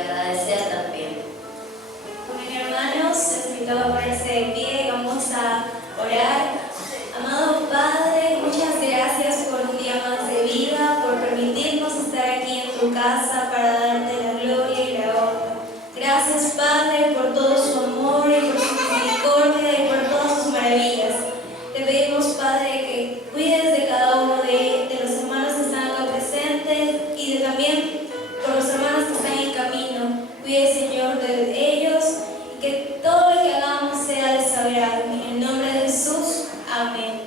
agradecer también. Bueno, hermanos, les invito a ponerse de pie y vamos a orar. Amado Padre, muchas gracias por un día más de vida, por permitirnos estar aquí en tu casa para darte la gloria y la honra. Gracias, Padre, por todo su amor y por su misericordia y por todas sus maravillas. Te pedimos, Padre, que cuides de cada uno de los hermanos que están acá presentes y también por los hermanos que están en camino. Cuide, Señor, de ellos y que todo lo que hagamos sea de su agrado. En el nombre de Jesús, amén.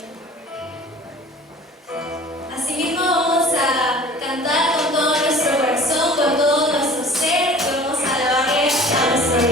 Asimismo, vamos a cantar con todo nuestro corazón, con todo nuestro ser, y vamos a alabarle a nuestro Dios.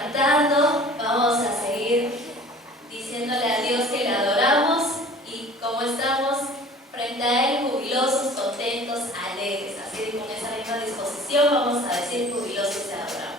cantando, vamos a seguir diciéndole a Dios que le adoramos y como estamos frente a Él, jubilosos, contentos, alegres. Así que con esa misma disposición vamos a decir jubilosos te adoramos.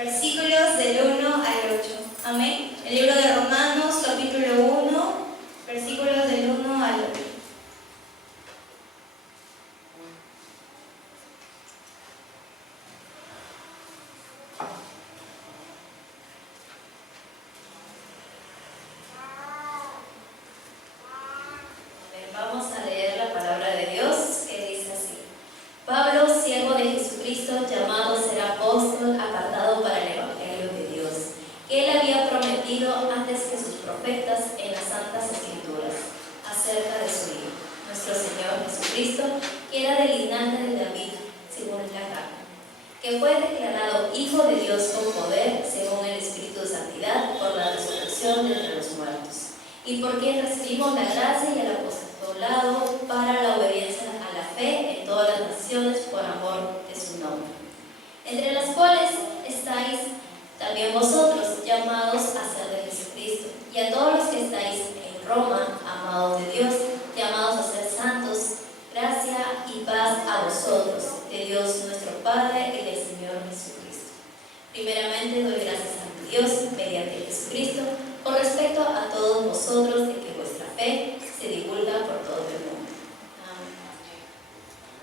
Versículos del 1 al 8. Amén. El libro de Romanos, capítulo 1, versículos del 1 al 8. prometido antes que sus profetas en las Santas Escrituras, acerca de su Hijo, nuestro Señor Jesucristo, que era del linaje de David, según la carne, que fue declarado Hijo de Dios con poder, según el Espíritu de Santidad, por la resurrección de entre los muertos, y por quien recibimos la gracia y el apostolado para la obediencia a la fe en todas las naciones por amor de su nombre, entre las cuales estáis también vosotros, llamados a ser de Jesucristo, y a todos los que estáis en Roma, amados de Dios, llamados a ser santos, gracia y paz a vosotros, de Dios nuestro Padre y del Señor Jesucristo. Primeramente doy gracias a mi Dios, mediante Jesucristo, con respecto a todos vosotros, de que vuestra fe se divulga por todo el mundo.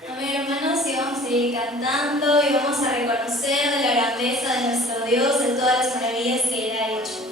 Amén, hermanos, y vamos a seguir cantando y vamos a reconocer de la grandeza de nuestro Dios, de todas las maravillas que Él ha hecho.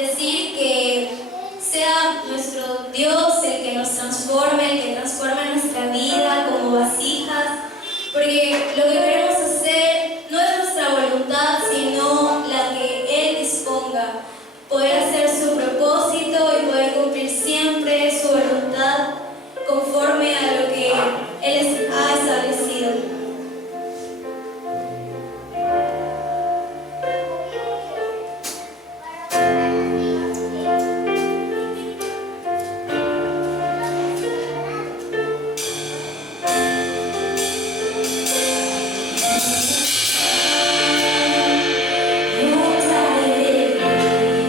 decir que sea nuestro Dios el que nos transforme, el que transforme nuestra vida como vasijas, porque lo que queremos hacer no es nuestra voluntad, sino la que Él disponga, poder hacer su propósito y poder cumplir siempre su voluntad conforme a lo que Él ha establecido. You die.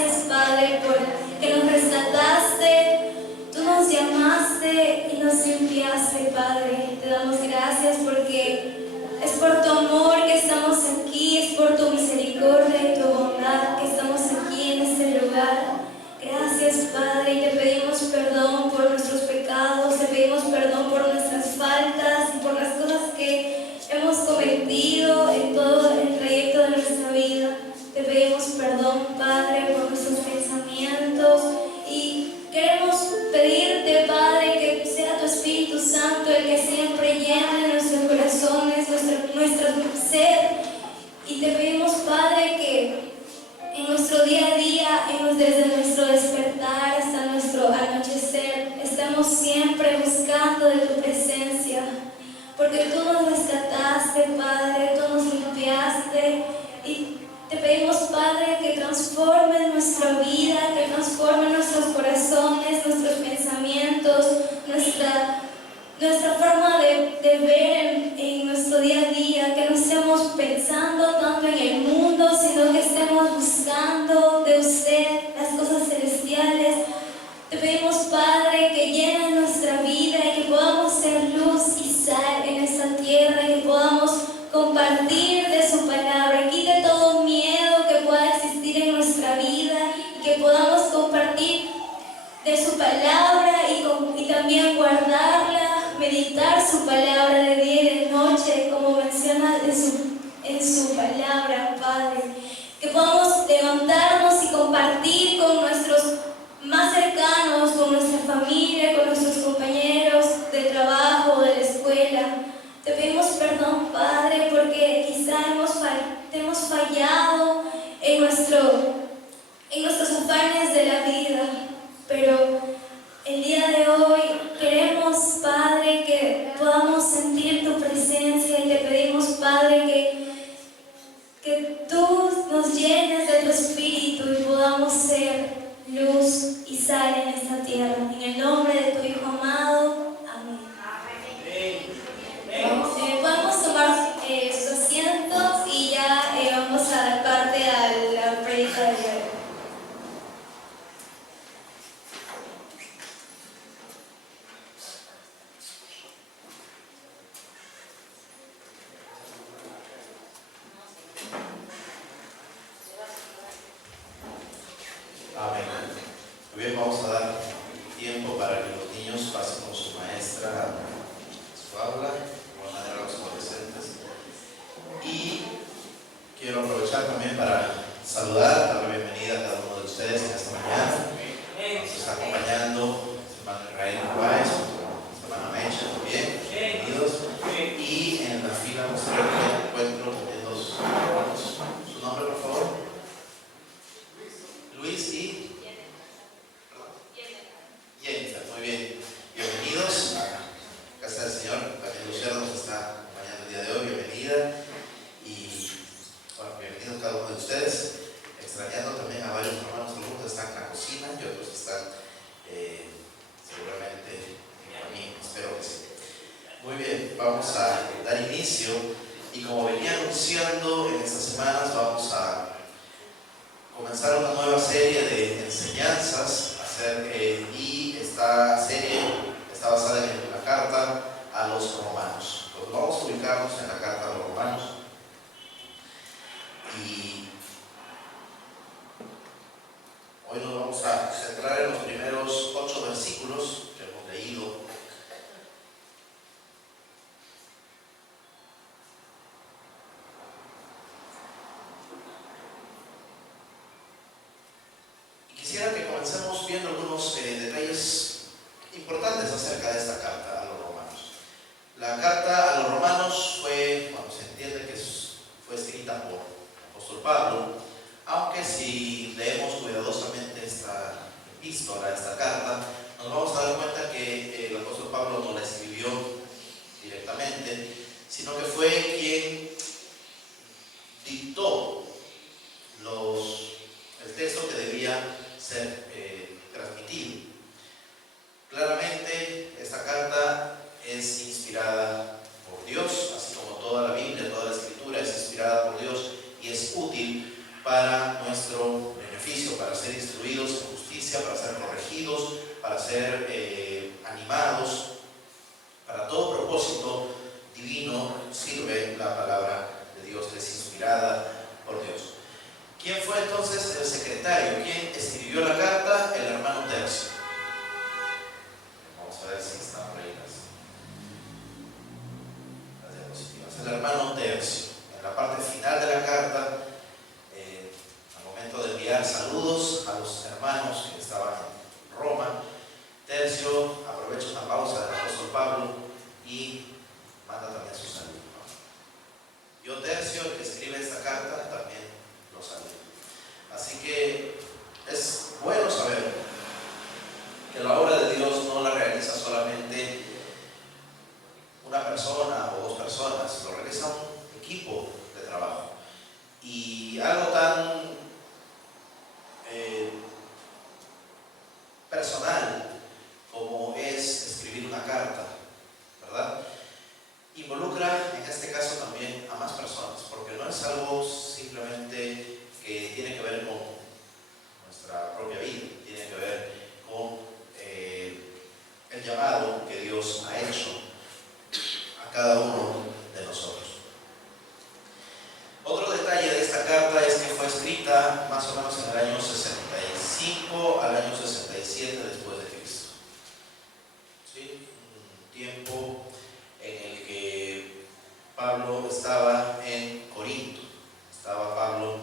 gracias, Padre, por que nos rescataste, tú nos llamaste y nos limpiaste, Padre. Te damos gracias porque es por tu amor que estamos aquí, es por tu misericordia y tu bondad que estamos aquí en este lugar. Gracias, Padre, y te pedimos perdón por nuestros pecados, te pedimos perdón por nuestras faltas y por las cosas que hemos cometido en todo el trayecto de nuestra vida. Te pedimos perdón, Padre, por nuestros pensamientos y queremos pedirte, Padre, que sea tu Espíritu Santo el que siempre llene nuestros corazones, nuestra sed. Y te pedimos, Padre, que en nuestro día a día, desde nuestro despertar hasta nuestro anochecer, estamos siempre buscando de tu presencia, porque tú nos rescataste, Padre, tú nos limpiaste, y te pedimos, Padre, que transforme nuestra vida, que transforme nuestros corazones, nuestros pensamientos, nuestra forma de ver en nuestro día a día, que no estemos pensando tanto en el mundo, sino que estemos buscando de usted las cosas celestiales. Te pedimos, Padre, que llene nuestra vida y que podamos ser luz y sal en esta tierra, y que podamos compartir de su palabra, quite todo miedo que pueda existir en nuestra vida y que podamos compartir de su palabra y también guardarla, meditar su palabra de día y de noche, como menciona en su palabra, Padre. Que podamos levantarnos y compartir con nuestros más cercanos, con nuestra familia, con nuestros compañeros de trabajo, de la escuela. Te pedimos perdón, Padre, porque quizá te hemos fallado en nuestros afanes de la vida, pero el día de hoy queremos, Padre, que podamos sentir tu presencia, y te pedimos, Padre, que tú nos llenes de tu Espíritu y podamos ser luz y sal en esta tierra. En el nombre de tu Hijo amado, amén. Podemos tomar sus asientos y ya vamos a dar parte a la prédica de hoy. Amén. Muy bien, vamos a dar tiempo para que los niños pasen con su maestra su aula, de igual manera los adolescentes. Y quiero aprovechar también para saludar, dar la bienvenida a cada uno de ustedes en esta mañana. Nos está acompañando el hermano Israel Páez, el hermano Mecha también, bienvenidos. Y en la fila posterior encuentro también dos hermanos. ¿Su nombre, por favor? Luis y Jennifer, muy bien. Bienvenidos a casa del Señor. También Luciano nos está acompañando el día de hoy. Bienvenida. Y bueno, bienvenidos cada uno de ustedes. Extrañando también a varios hermanos, algunos están en la cocina y otros están seguramente en el camino. Espero que sí. Muy bien, vamos a dar inicio. Y como venía anunciando, en estas semanas vamos a comenzar una nueva serie de enseñanzas y esta serie está basada en la carta a los romanos. Pues vamos a ubicarnos en la carta a los romanos y hoy nos vamos a centrar en los primeros 8 versículos que hemos leído. Quisiera que comencemos viendo algunos detalles importantes acerca de esta carta a los romanos. La carta a los romanos se entiende que fue escrita por el apóstol Pablo, aunque si leemos cuidadosamente esta epístola, esta carta, nos vamos a dar cuenta que el apóstol Pablo no la escribió directamente, sino que fue quien dictó el texto que debía ser transmitido. Claramente esta carta es inspirada por Dios, así como toda la Biblia, toda la Escritura es inspirada por Dios y es útil para nuestro beneficio, para ser instruidos en justicia, para ser corregidos, para ser animados. Para todo propósito divino sirve la palabra de Dios, que es inspirada por Dios. ¿Quién fue entonces el secretario? ¿Quién escribió la carta? El hermano Tercio. Vamos a ver si están por ahí las diapositivas. El hermano Tercio. En la parte final de la carta, al momento de enviar saludos a los hermanos que estaban en Roma, Tercio aprovecha una pausa del apóstol Pablo y manda también su saludo. Yo, Tercio, el que escribe esta carta, también lo saludo. Así que es bueno saber que la obra de Dios no la realiza solamente una persona o dos personas, lo realiza un equipo de trabajo. Y algo tan personal como es escribir una carta, ¿verdad? Involucra en este caso también a más personas, porque no es algo simplemente que tiene que ver con nuestra propia vida, tiene que ver con el llamado que Dios ha hecho a cada uno de nosotros. Otro detalle de esta carta es que fue escrita más o menos en el año 65 al año 67 después de Cristo. ¿Sí? Un tiempo en el que Pablo estaba en Corinto. Estaba Pablo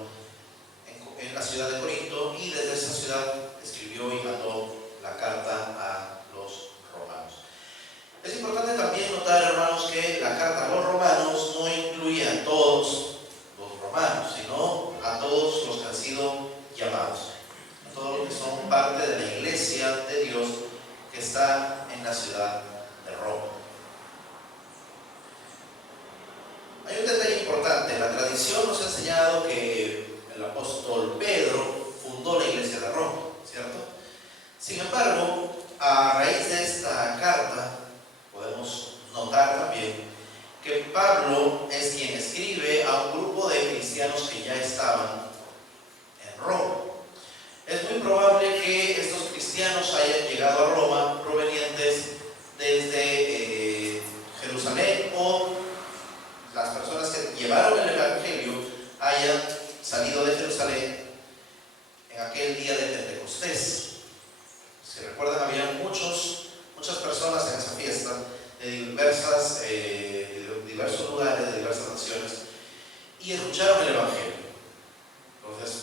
en la ciudad de Corinto y desde esa ciudad escribió y mandó la carta a los romanos. Es importante también notar, hermanos, que la carta a los romanos no incluye a todos los romanos, sino a todos los que han sido llamados, a todos los que son parte de la iglesia de Dios que está en la ciudad de Roma. Hay un detalle importante. La tradición nos ha enseñado que el apóstol Pedro fundó la iglesia de Roma, ¿cierto? Sin embargo, a raíz de esta carta podemos notar también que Pablo es quien escribe a un grupo de cristianos que ya estaban en Roma. Es muy probable que estos cristianos hayan llegado a Roma provenientes desde Jerusalén, o las personas que llevaron el evangelio hayan salido de Jerusalén en aquel día de Pentecostés. Si recuerdan, había muchas personas en esa fiesta de diversos lugares, de diversas naciones, y escucharon el evangelio. Entonces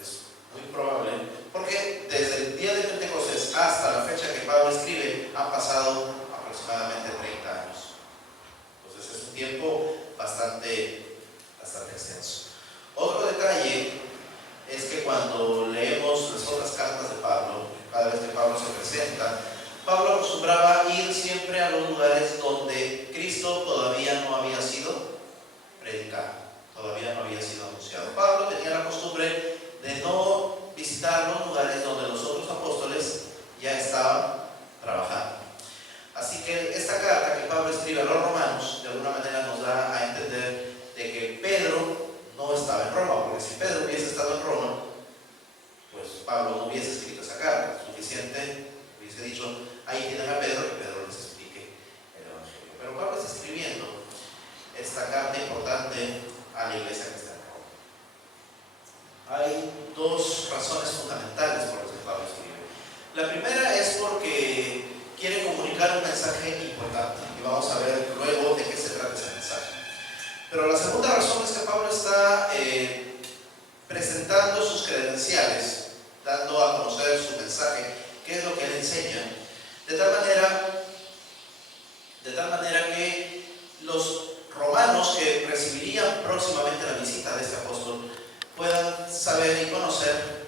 es muy probable, porque desde el día de Pentecostés hasta la fecha que Pablo escribe han pasado aproximadamente 30 años. Entonces es un tiempo bastante extenso. Otro detalle es que cuando leemos las otras cartas de Pablo, cada vez que Pablo se presenta, Pablo acostumbraba ir siempre a los lugares donde Cristo todavía no había sido predicado, todavía no había sido anunciado. Pablo tenía la costumbre de no visitar los lugares donde los otros apóstoles ya estaban trabajando. Así que esta carta que Pablo escribe a los romanos de alguna manera nos da a entender de que Pedro no estaba en Roma, porque si Pedro hubiese estado en Roma, pues Pablo no hubiese escrito esa carta. Suficiente hubiese dicho, ahí tienen a Pedro, que Pedro les explique el evangelio. Pero Pablo está escribiendo esta carta importante a la iglesia que está en Roma. Hay dos razones fundamentales por las que Pablo escribe. La primera es porque quiere comunicar un mensaje importante, y vamos a ver luego de qué se trata ese mensaje. Pero la segunda razón es que Pablo está presentando sus credenciales, dando a conocer su mensaje, qué es lo que él enseña, de tal manera que los romanos que recibirían próximamente la visita de este apóstol puedan saber y conocer.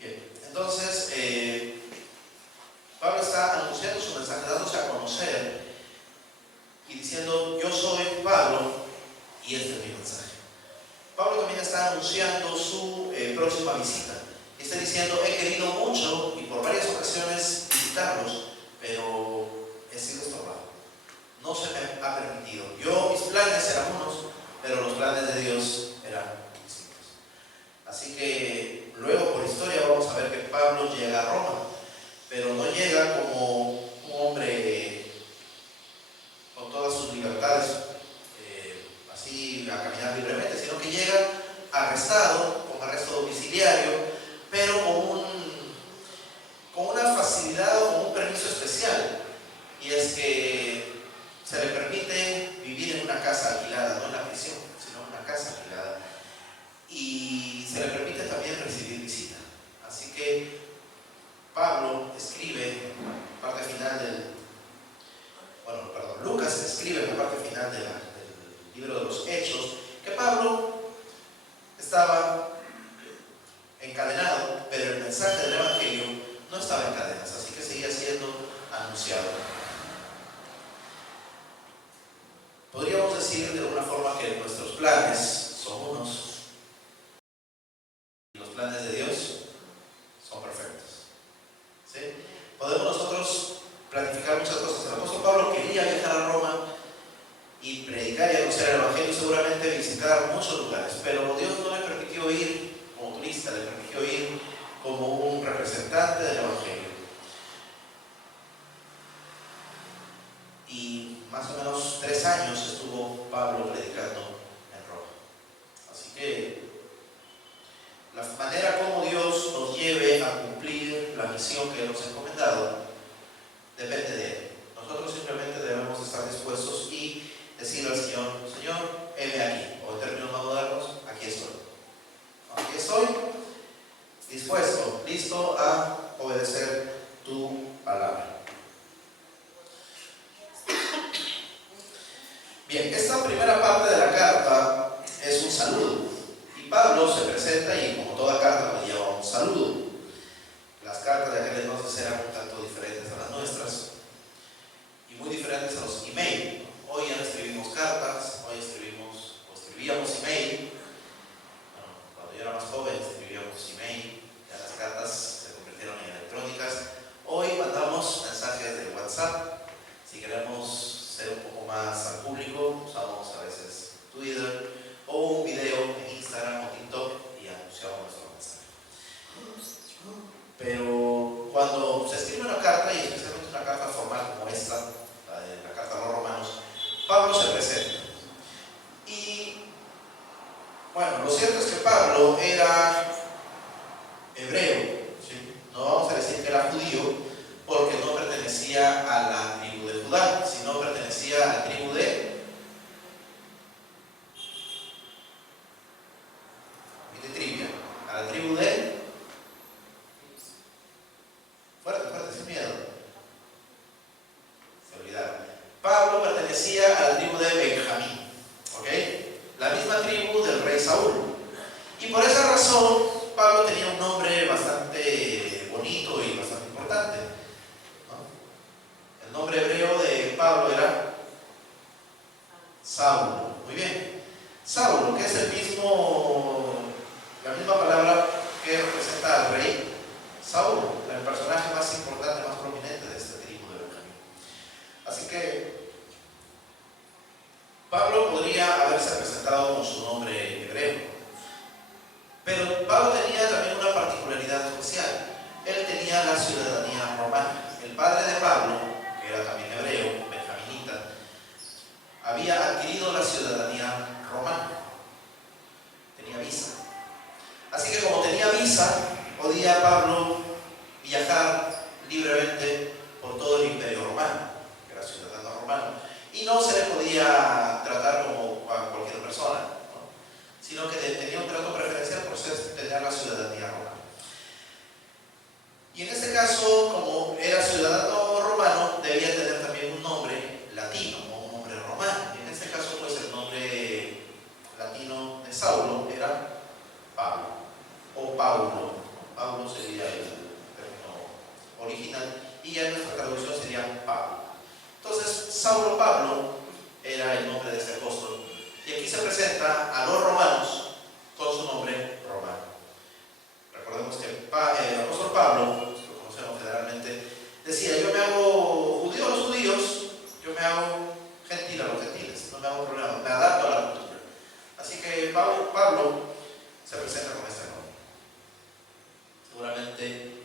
Bien, entonces Pablo está anunciando su mensaje, dándose a conocer y diciendo, yo soy Pablo y este es mi mensaje. Pablo también está anunciando su próxima visita. Y está diciendo, he querido mucho y por varias ocasiones visitarlos, pero he sido estorbado. No se me ha permitido. Mis planes eran unos, pero los planes de Dios eran distintos. Pablo llega a Roma, pero no llega como un hombre con todas sus libertades, así a caminar libremente, sino que llega arrestado, con arresto domiciliario, pero con una facilidad o con un permiso especial, y es que se le permite vivir en una casa alquilada, no en la prisión, sino en una casa alquilada, y se le permite también recibir visita. Así que Pablo escribe parte final Lucas escribe en la parte final del libro de los Hechos que Pablo estaba encadenado, pero el mensaje del Evangelio no estaba en cadenas, así que seguía siendo anunciado. Podríamos decir de alguna forma que nuestros planes son unos y los planes de Dios son perfectos. ¿Sí? Podemos nosotros planificar muchas cosas. El apóstol Pablo quería viajar a Roma y predicar y anunciar el Evangelio, seguramente visitar muchos lugares, pero Dios no le permitió ir como turista, le permitió ir como un representante del Evangelio. Y más o menos 3 años estuvo Pablo predicando en Roma. Así que la manera como Dios nos lleve a cumplir la misión que Él nos ha encomendado depende de Él. Nosotros simplemente debemos estar dispuestos y decirle al Señor: Señor, heme aquí, o en términos más modernos, aquí estoy. Aquí estoy, dispuesto, listo a obedecer tu palabra. Bien, esta primera parte de la carta es un saludo, y Pablo se presenta y como toda carta le lleva un saludo. Las cartas de aquel entonces eran un tanto diferentes a las nuestras y muy diferentes a los email. Hoy ya no escribimos cartas, hoy escribíamos email. Bueno, cuando yo era más joven escribíamos email, ya las cartas se convirtieron en electrónicas. Hoy mandamos mensajes de WhatsApp. Si queremos ser un poco más al público, usamos a veces Twitter o un video en Instagram o TikTok y anunciamos nuestro mensaje. Pero cuando se escribe una carta, y especialmente una carta formal como esta, la carta a los romanos, Pablo se presenta. Y bueno, lo cierto es que Pablo era hebreo, ¿sí? No vamos a decir que era judío, porque no pertenecía a la tribu de Judá, sino pertenecía a la tribu de trivia, a la tribu de fuerte, sin miedo. Se olvidaron. Pablo pertenecía a la tribu de Benjamín, ¿ok? La misma tribu del rey Saúl. Y por esa razón, Pablo tenía un nombre bastante bonito y bastante importante, ¿no? El nombre hebreo de Pablo era Saulo. Muy bien. Saulo, que es la misma palabra que representa al rey Saúl, el personaje más importante, más prominente de esta tribu de Benjamín. Así que Pablo podría haberse presentado con su nombre hebreo, pero Pablo tenía también una particularidad especial. Él tenía la ciudadanía romana. El padre de Pablo, que era también hebreo, benjaminita, había adquirido la ciudadanía romana. Tenía visa. Así que como tenía visa, podía Pablo viajar libremente por todo el imperio romano, que era ciudadano romano, y no se le podía tratar como a cualquier persona, ¿no? Sino que tenía un trato preferencial por tener la ciudadanía romana. Y en este caso, como era ciudadano romano, debía tener también un nombre latino, o un nombre romano. Y en este caso, pues el nombre latino de Saulo era Pablo, o Paulo. Paulo sería el término original, y ya en nuestra traducción sería Pablo. Entonces, Saulo Pablo era el nombre de este apóstol, y aquí se presenta a los romanos con su nombre romano. Recordemos que el apóstol Pablo, que lo conocemos generalmente, decía: yo me hago judío a los judíos, yo me hago gentil a los gentiles, no me hago problema, me adapto a la cultura. Así que Pablo se presenta con este nombre. Seguramente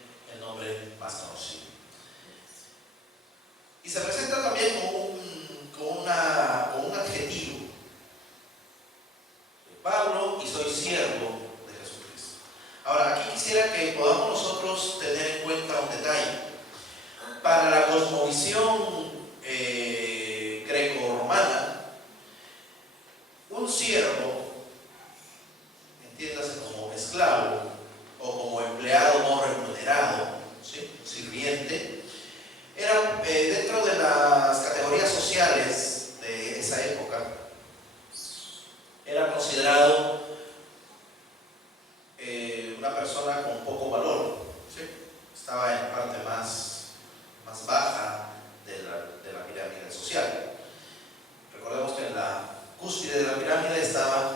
podamos nosotros tener en cuenta un detalle. Para la cosmovisión greco-romana, un siervo, entiéndase como esclavo o como empleado no remunerado, ¿sí? Sirviente, era dentro de las categorías sociales de esa época, era considerado una persona con poco valor, ¿sí? Estaba en la parte más baja de la pirámide social. Recordemos que en la cúspide de la pirámide estaba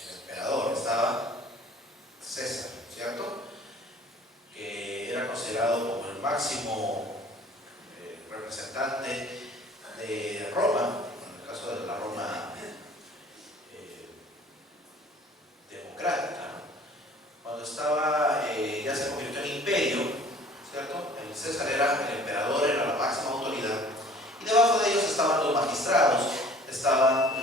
el emperador, estaba César, ¿cierto? Que era considerado como el máximo representante de Roma, en el caso de la Roma democrática, ¿no? Cuando estaba, ya se convirtió en imperio, ¿cierto? El César era el emperador, era la máxima autoridad, y debajo de ellos estaban los magistrados, estaban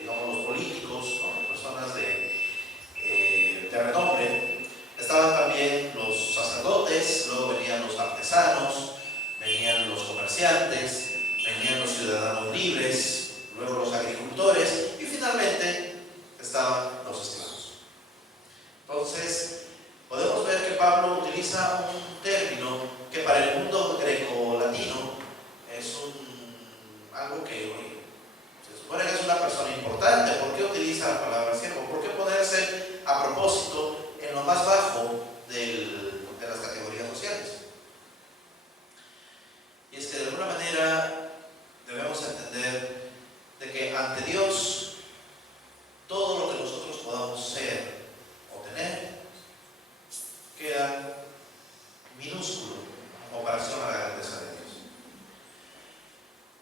digamos, los políticos, ¿no? Personas de renombre, estaban también los sacerdotes, luego venían los artesanos, venían los comerciantes, venían los ciudadanos libres, luego los agricultores y finalmente estaban los esclavos. Entonces, podemos ver que Pablo utiliza un término que para el mundo greco-latino es algo que se supone que es una persona importante. ¿Por qué utiliza la palabra siervo? ¿Por qué ponerse a propósito en lo más bajo de las categorías sociales? Y es que de alguna manera debemos entender de que ante Dios todo lo que nosotros podamos ser o tener queda minúsculo en comparación a la grandeza de Dios.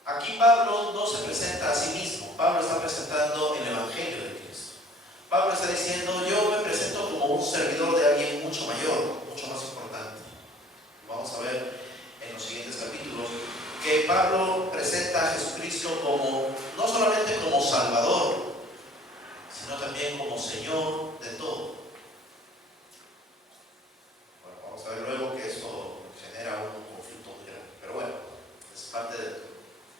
Aquí Pablo no se presenta a sí mismo, Pablo está presentando el Evangelio de Cristo. Pablo está diciendo: yo me presento como un servidor de alguien mucho mayor, mucho más importante. Vamos a ver en los siguientes capítulos que Pablo presenta a Jesucristo no solamente como Salvador, sino también como Señor de todo. Bueno, vamos a ver luego que eso genera un conflicto muy grande, pero bueno, es parte del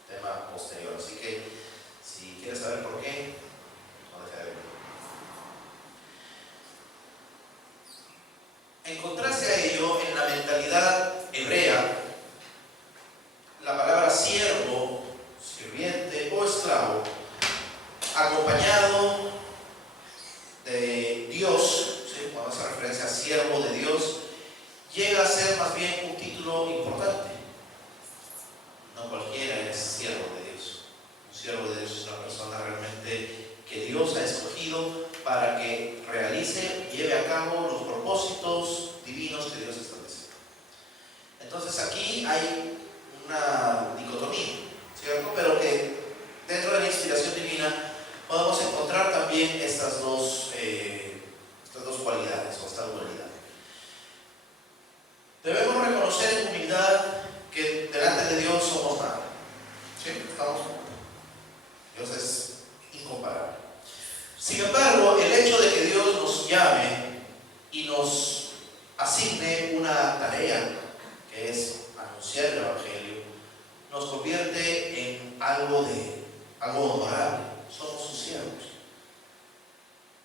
tema posterior. Así que, si quieres saber por qué, no deja de verlo. En contraste a ello, en la mentalidad hebrea, la palabra siervo, sirviente o esclavo, acompañado de Dios, ¿sí? Cuando hace referencia a siervo de Dios, llega a ser más bien un título importante. No cualquiera es siervo de Dios. Un siervo de Dios es una persona realmente que Dios ha escogido para que realice y lleve a cabo los propósitos divinos que Dios establece. Entonces aquí hay una dicotomía, ¿cierto? Pero que dentro de la inspiración divina podemos encontrar también estas dos cualidades o esta dualidad. Debemos reconocer en humildad que delante de Dios somos nada. ¿Sí? Dios es incomparable. Sin embargo, el hecho de que Dios nos llame y nos asigne una tarea, que es anunciar el Evangelio, nos convierte en algo honorable. Somos sus siervos.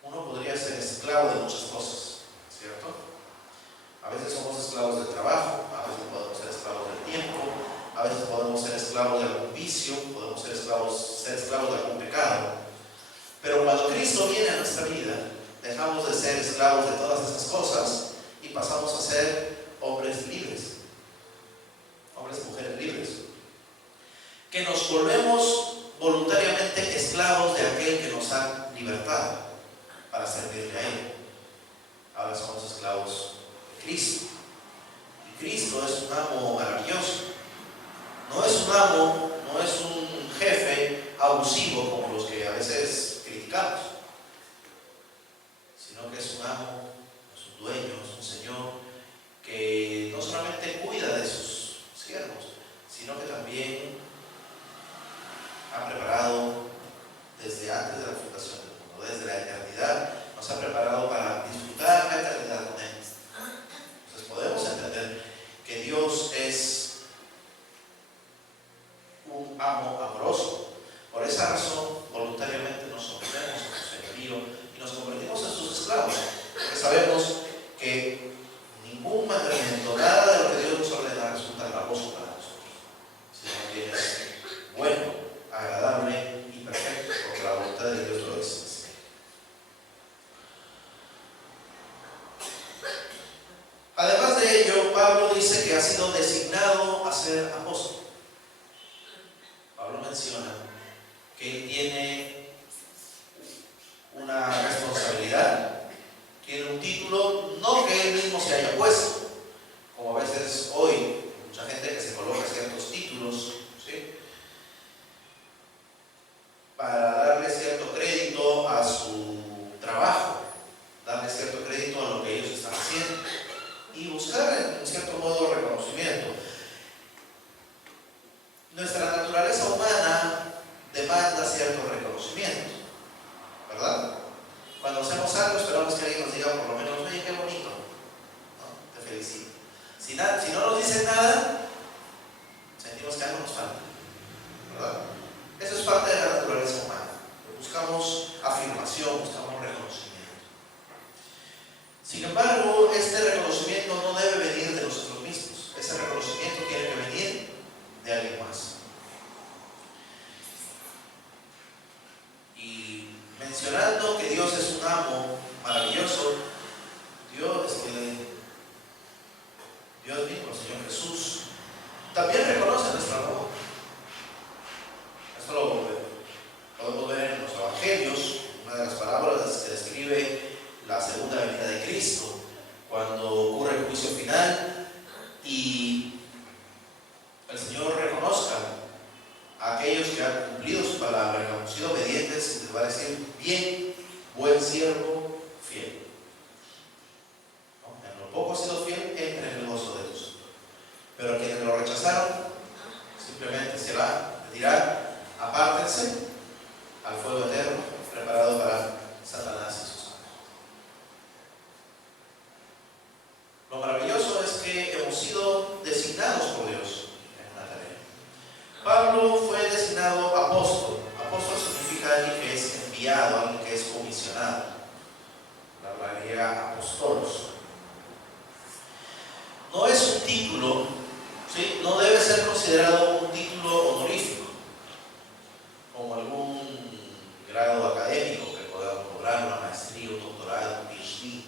Uno podría ser esclavo de muchas cosas, ¿cierto? A veces somos esclavos del trabajo, a veces podemos ser esclavos del tiempo, a veces podemos ser esclavos de algún vicio, podemos ser esclavos de algún pecado. Pero cuando Cristo viene a nuestra vida, dejamos de ser esclavos de todas esas cosas y pasamos a ser hombres libres, hombres y mujeres libres, que nos volvemos voluntariamente esclavos de aquel que nos ha libertado para servirle a Él. Ahora somos esclavos de Cristo. Y Cristo es un amo maravilloso. No es un amo, no es un jefe abusivo como los que a veces criticamos, sino que es un amo, es un dueño, es un Señor que no solamente cuida de sus siervos, sino que también ha preparado desde antes de la fundación del mundo, desde la eternidad, nos ha preparado para disfrutar la eternidad con Él. de ello, Pablo dice que ha sido designado a ser apóstol. Pablo menciona que él tiene una responsabilidad, tiene un título, no que él mismo se haya puesto, como a veces hoy, mucha gente que se coloca ciertos títulos, ¿sí?, para darle cierto crédito a su trabajo, darle cierto crédito a lo que ellos están haciendo y buscar en cierto modo reconocimiento. Nuestra naturaleza humana demanda cierto reconocimiento, ¿verdad? Cuando hacemos algo esperamos que alguien nos diga por lo menos, oye, qué bonito, ¿no? Te felicito. Si no nos dicen nada, sentimos que algo nos falta, ¿verdad? Eso es parte de la naturaleza humana. Buscamos afirmación, buscamos reconocimiento. Sin embargo, este reconocimiento no debe venir de nosotros mismos. Ese reconocimiento tiene que venir de alguien más. Y mencionando que Dios es un amo maravilloso, Dios mismo, el Señor Jesús, también reconoce nuestra labor. Esto lo podemos ver en los evangelios, una de las parábolas que describe la segunda venida de Cristo, cuando ocurre el juicio final y el Señor reconozca a aquellos que han cumplido su palabra, que han sido obedientes, les va a decir: bien, buen siervo, fiel. ¿No? En lo poco has sido fiel, entra en el gozo de Dios. Pero quienes lo rechazaron, simplemente se va, le dirá: apártense al fuego eterno preparado para Satanás y sus ángeles. Lo maravilloso es que hemos sido designados por Dios en una tarea. Pablo fue designado apóstol. Apóstol significa alguien que es enviado, alguien que es comisionado. La palabra griega apostolos. No es un título, ¿sí? No debe ser considerado un título honorífico, como algún grado académico que podamos lograr, una maestría, un doctorado, un PhD.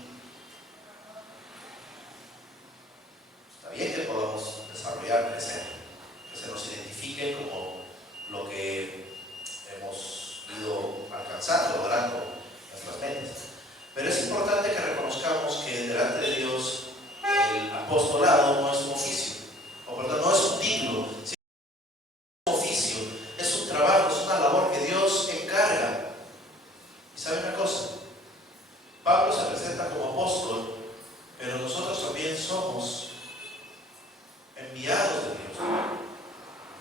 Está bien que podamos desarrollar, crecer, que se nos identifique como lo que hemos ido alcanzando, logrando nuestras metas. Pero es importante que reconozcamos que delante de Dios el apostolado no es un oficio, o perdón, no es un título, sino un oficio, es un trabajo, es una labor que Dios encarga. ¿Y sabe una cosa? Pablo se presenta como apóstol, pero nosotros también somos enviados de Dios.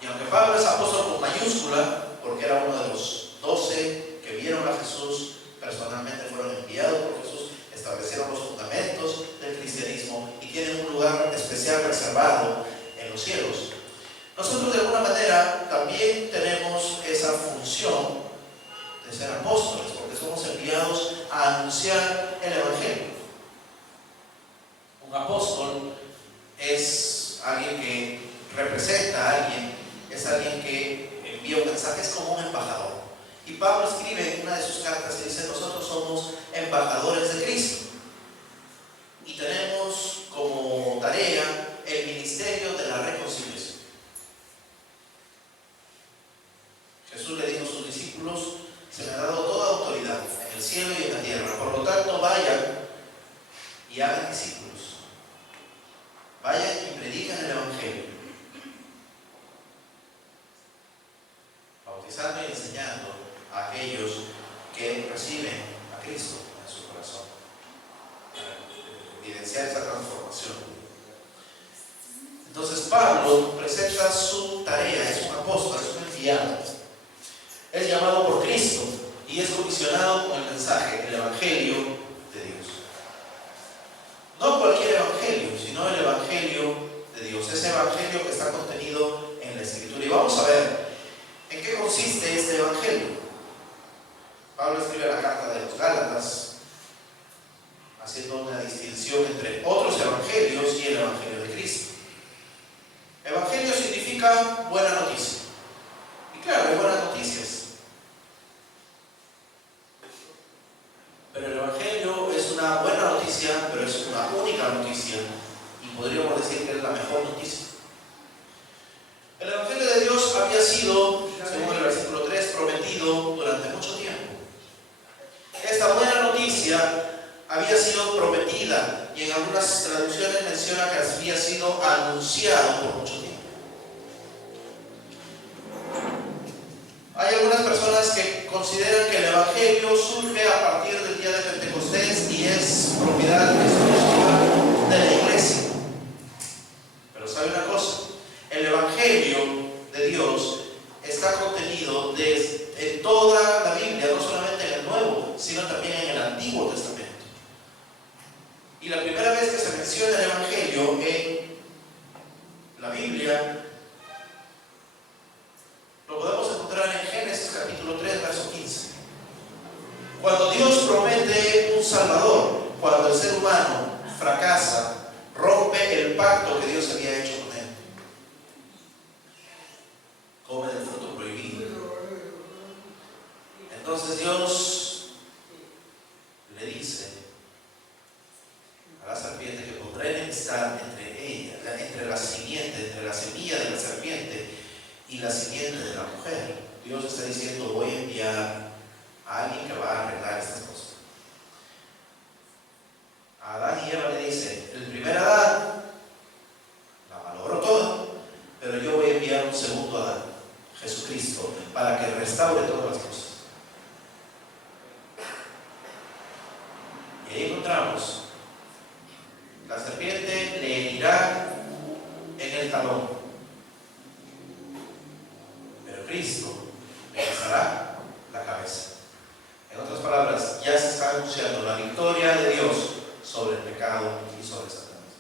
Y aunque Pablo es apóstol con mayúscula, porque era uno de los 12 que vieron a Jesús, personalmente fueron enviados por Jesús, establecieron los fundamentos del cristianismo y tienen un lugar especial reservado en los cielos. Nosotros de alguna manera también tenemos esa función de ser apóstoles, porque somos enviados a anunciar el Evangelio. Un apóstol es alguien que representa a alguien, es alguien que envía un mensaje, es como un embajador. Y Pablo escribe en una de sus cartas y dice: nosotros somos embajadores de Cristo y tenemos como tarea el ministerio de la reconciliación. Jesús le dijo a sus discípulos: se me ha dado toda autoridad en el cielo y en la tierra, por lo tanto vayan y hagan discípulos, vayan y predican el Evangelio, bautizando y enseñando a aquellos que reciben a Cristo en su corazón, para evidenciar esa transformación. Entonces Pablo presenta su tarea, es un apóstol, es un enviado, es llamado por Cristo y es comisionado con el mensaje, el Evangelio de Dios. No cualquier evangelio, sino el Evangelio de Dios, ese Evangelio que está contenido en la Escritura. Y vamos a ver en qué consiste este Evangelio. Pablo escribe la carta de los Gálatas haciendo una distinción entre otros evangelios y el Evangelio de Cristo. Evangelio significa buena noticia. Y claro, hay buenas noticias. Pero el Evangelio es una buena noticia, pero es una única noticia. Y y podríamos decir que es la mejor noticia. El Evangelio de Dios había sido, según el versículo 3, prometido durante mucho tiempo. Esta buena noticia había sido prometida y en algunas traducciones menciona que había sido anunciado por mucho tiempo. Hay algunas personas que consideran que el Evangelio surge a partir del día de Pentecostés y es propiedad exclusiva de la iglesia. Pero ¿sabe una cosa? El Evangelio de Dios está contenido en toda la Biblia, no solamente en el Nuevo, sino también en el Antiguo Testamento. Y la primera vez que se menciona el Evangelio en la Biblia, lo podemos encontrar en Génesis capítulo 3, verso 15. Cuando Dios promete un Salvador, cuando el ser humano fracasa, rompe el pacto que Dios había hecho con él. Come del fruto prohibido. Entonces Dios le dice a la serpiente que pondrá enemistad entre ella, entre la semilla de la serpiente y la simiente de la mujer. Dios está diciendo: voy a enviar a alguien que va a arreglar estas cosas. A Adán y Eva le dice: el primer Adán la malogró toda, pero yo voy a enviar un segundo Adán, Jesucristo, para que restaure todas las cosas. Y ahí encontramos: la serpiente le herirá en el talón, pero Cristo le besará la cabeza. En otras palabras, ya se está anunciando la victoria de Dios sobre el pecado y sobre Satanás.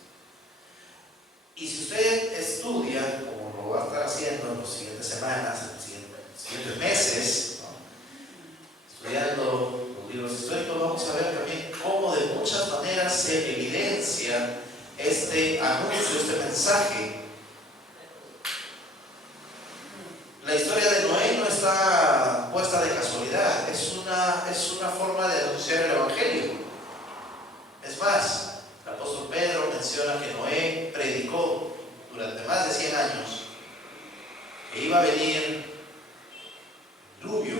Y si usted estudia, como lo va a estar haciendo en las siguientes semanas, en los siguientes meses, ¿no?, estudiando los libros históricos, vamos a ver también cómo de muchas maneras se evidencia este anuncio, este mensaje. La historia de Noé no está puesta de casualidad, es una forma de anunciar el Evangelio. Es más, el apóstol Pedro menciona que Noé predicó durante más de 100 años que iba a venir diluvio,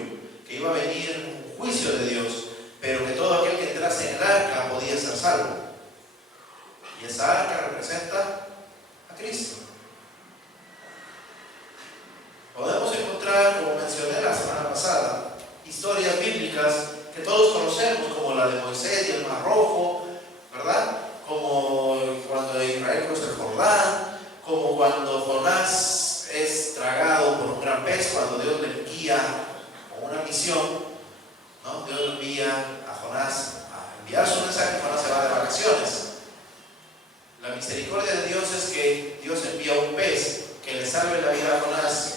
que iba a venir un juicio de Dios, pero que todo aquel que entrase en el arca podía ser salvo. Y esa arca representa a Cristo. Podemos encontrar, como mencioné la semana pasada, historias bíblicas que todos conocemos, como la de Moisés y el Mar Rojo, ¿verdad? Como cuando Israel cruza el Jordán, como cuando Jonás es tragado por un gran pez, cuando Dios le envía con una misión, ¿no? Dios le envía a Jonás a enviar su mensaje. Jonás se va de vacaciones. La misericordia de Dios es que Dios envía un pez que le salve la vida a Jonás,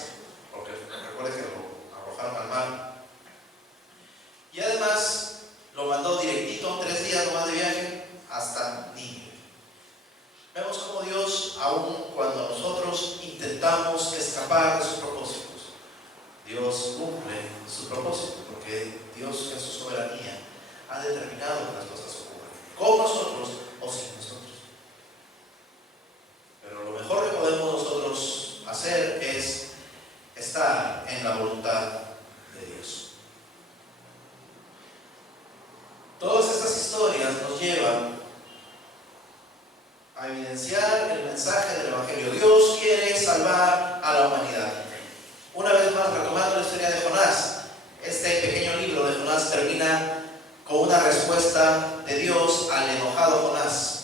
porque recuerde que lo arrojaron al mar. Y además lo mandó directito, 3 días nomás de viaje, hasta Nínive. Vemos como Dios, aun cuando nosotros intentamos escapar de sus propósitos, Dios cumple su propósito, porque Dios en su soberanía ha determinado que las cosas ocurran, con nosotros o sin nosotros. Pero lo mejor que podemos nosotros hacer es estar en la voluntad de Dios. Todas estas historias nos llevan a evidenciar el mensaje del Evangelio. Dios quiere salvar a la humanidad. Una vez más, retomando la historia de Jonás, este pequeño libro de Jonás termina con una respuesta de Dios al enojado Jonás.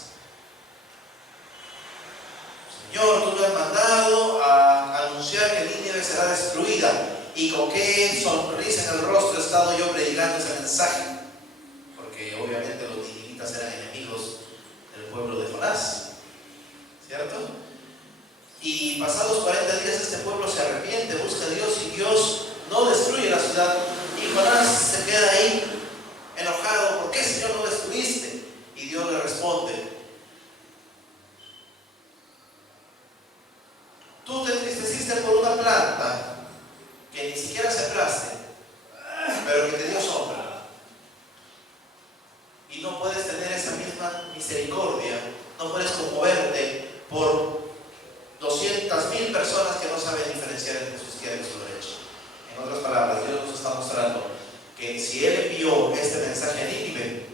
Señor, tú me has mandado a anunciar que Nínive será destruida, y con qué sonrisa en el rostro he estado yo predicando ese mensaje, porque obviamente los ninivitas eran enemigos del pueblo de Jonás, ¿cierto? Y pasados 40 días este pueblo se arrepiente, busca a Dios, y Dios no destruye la ciudad, y Jonás se queda ahí enojado: ¿por qué, Señor, no destruiste? Y Dios le responde: tú te entristeciste por una planta que ni siquiera sembraste, pero que te dio sombra, y no puedes tener esa misma misericordia, no puedes conmoverte mensaje a Nínive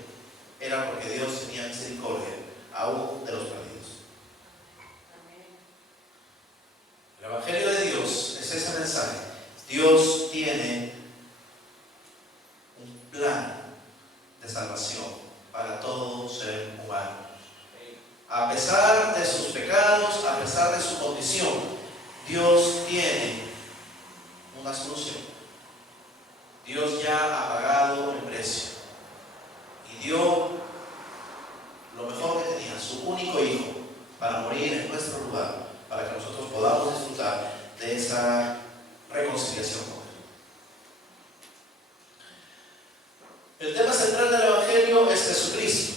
era porque Dios tenía misericordia aún de los perdidos. El Evangelio de Dios es ese mensaje. Dios tiene un plan de salvación para todo ser humano. A pesar de sus pecados, a pesar de su condición, Dios tiene una solución. Dios ya ha pagado el precio y dio lo mejor que tenía, su único hijo, para morir en nuestro lugar, para que nosotros podamos disfrutar de esa reconciliación con Él. El tema central del Evangelio es Jesucristo.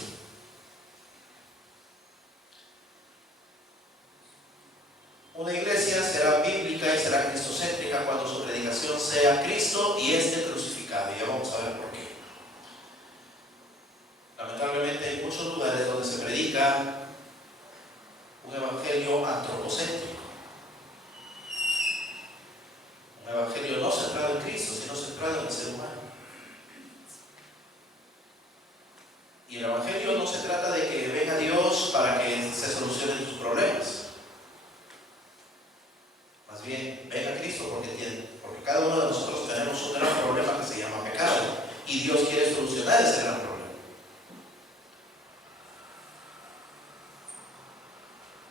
Una iglesia será bíblica y será cristocéntrica cuando su predicación sea Cristo y este crucificado. Y ya vamos a ver por qué. Lamentablemente hay muchos lugares donde se predica un evangelio antropocéntrico. Un evangelio no centrado en Cristo, sino centrado en el ser humano. Y el evangelio no se trata de que venga Dios para que se solucionen tus problemas. Más bien, venga Cristo porque cada uno de nosotros tenemos un gran problema que se llama pecado. Y Dios quiere solucionar ese gran problema.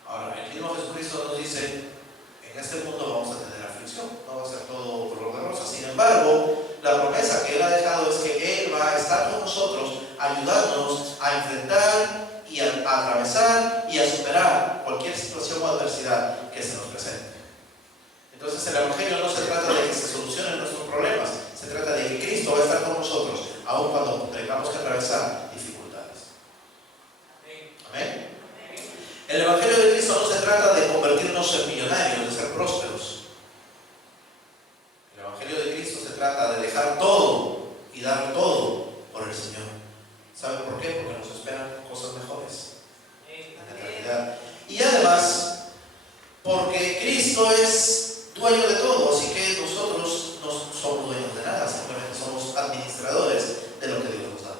Ahora, el mismo Jesucristo nos dice, en este mundo vamos a tener aflicción, no va a ser todo color de rosa. Sin embargo, la promesa que Él ha dejado es que Él va a estar con nosotros, ayudándonos a enfrentar y a atravesar y a superar cualquier situación o adversidad que se nos presente. Entonces el Evangelio no se trata de que se solucionen nuestros problemas, se trata de que Cristo va a estar con nosotros, aun cuando tengamos que atravesar dificultades. Amén. El Evangelio de Cristo no se trata de convertirnos en millonarios, de ser prósperos. El Evangelio de Cristo se trata de dejar todo y dar todo por el Señor. ¿Saben por qué? Porque nos esperan cosas mejores en la eternidad. Y además, porque Cristo es dueño de todo, así que nosotros no somos dueños de nada, simplemente somos administradores de lo que Dios nos da.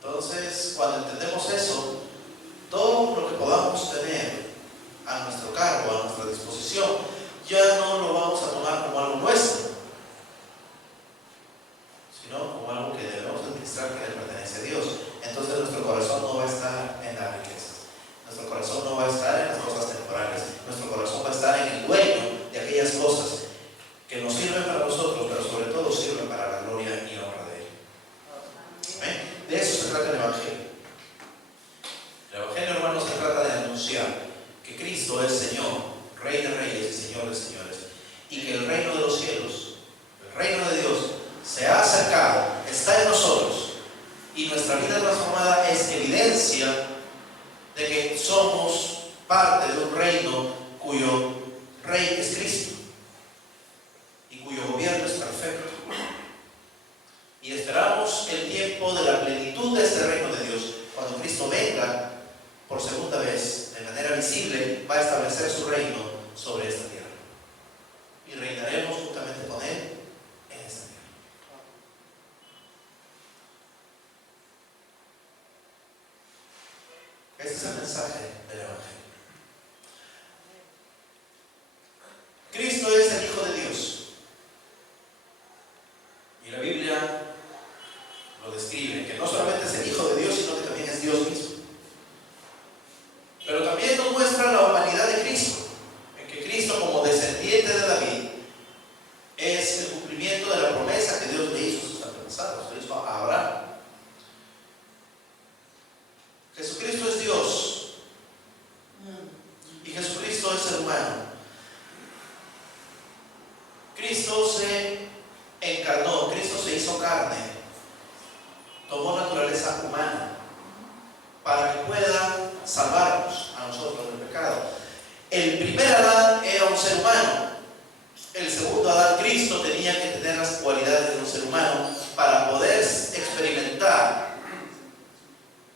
Entonces, cuando entendemos eso, todo lo que podamos tener a nuestro cargo, a nuestra disposición, ya no lo vamos a tomar como algo nuestro, sino como algo que debemos administrar, que le pertenece a Dios. Entonces nuestro corazón no va a estar en la riqueza. Nuestro corazón no va a estar en las cosas temporales. Nuestro corazón va a estar en el dueño de aquellas cosas que nos sirven para nosotros, pero sobre todo sirven para la gloria y honra de Él. ¿Amén? De eso se trata el Evangelio. El Evangelio, hermanos, se trata de anunciar que Cristo es Señor, Rey de Reyes y Señor de Señores, y que el reino de los cielos, el reino de Dios, se ha acercado, está en nosotros, y nuestra vida transformada es evidencia de que somos parte de un reino cuyo rey es Cristo y cuyo gobierno es perfecto. Y esperamos el tiempo de la plenitud de este reino de Dios. Cuando Cristo venga por segunda vez, de manera visible, va a establecer su reino sobre esta tierra. Y reinaremos juntamente con Él en esta tierra. Este es el mensaje del Evangelio. Cristo es el Hijo de Dios. Y la Biblia lo describe, que no solamente es el Hijo de Dios, sino que también es Dios mismo. Pero también nos muestra la humanidad de Cristo, en que Cristo, como descendiente de David, es el cumplimiento de la promesa que Dios le hizo a sus antepasados, le hizo a Abraham. Jesucristo es Dios y Jesucristo es ser humano. Cristo se encarnó, Cristo se hizo carne, tomó naturaleza humana para que pueda salvarnos a nosotros del pecado. El primer Adán era un ser humano. El segundo Adán, Cristo, tenía que tener las cualidades de un ser humano para poder experimentar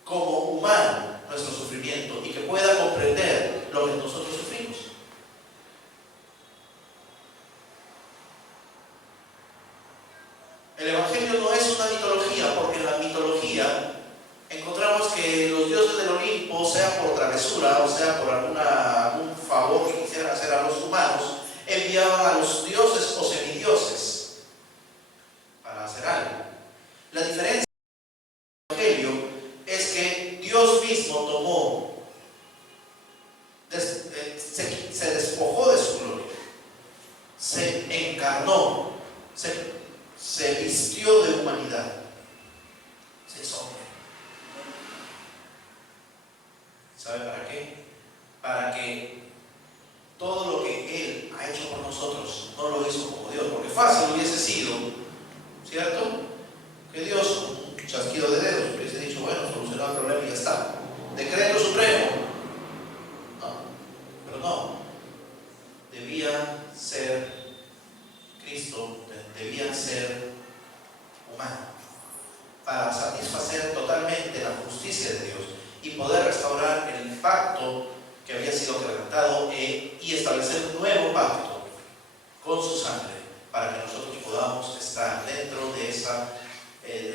como humano nuestro sufrimiento y que pueda comprender lo que nosotros sufrimos. El Evangelio no es por travesura, o sea por algún favor que quisieran hacer a los humanos, enviaban a los dioses o semidioses para hacer algo. La diferencia del Evangelio es que Dios mismo tomó, se despojó de su gloria, se encarnó, se vistió de humanidad, se hizo hombre. ¿Sabe para qué? Para que todo lo que Él ha hecho por nosotros no lo hizo como Dios, porque fácil hubiese sido, ¿cierto? Que Dios, con un chasquido de dedos, hubiese dicho, bueno, solucionado el problema y ya está. Decreto supremo. No, pero no. Debía ser Cristo, debía ser humano, para satisfacer totalmente la justicia de Dios y poder restaurar el pacto que había sido quebrantado y establecer un nuevo pacto con su sangre para que nosotros podamos estar dentro de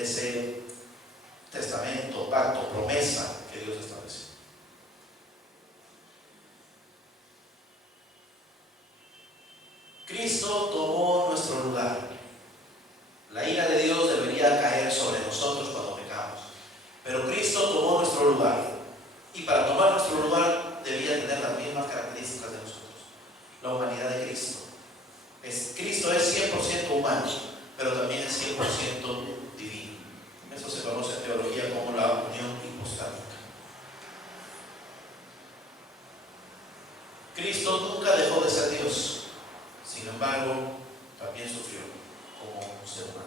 ese testamento, pacto, promesa que Dios estableció. Cristo tomó nuestro lugar. La ira de Dios debería caer sobre nosotros cuando pecamos, pero Cristo tomó nuestro lugar, y para tomar nuestro lugar debía tener las mismas características de nosotros, la humanidad de Cristo. Cristo es 100% humano, pero también es 100% divino. Eso se conoce en teología como la unión hipostática. Cristo nunca dejó de ser Dios, sin embargo, también sufrió como un ser humano.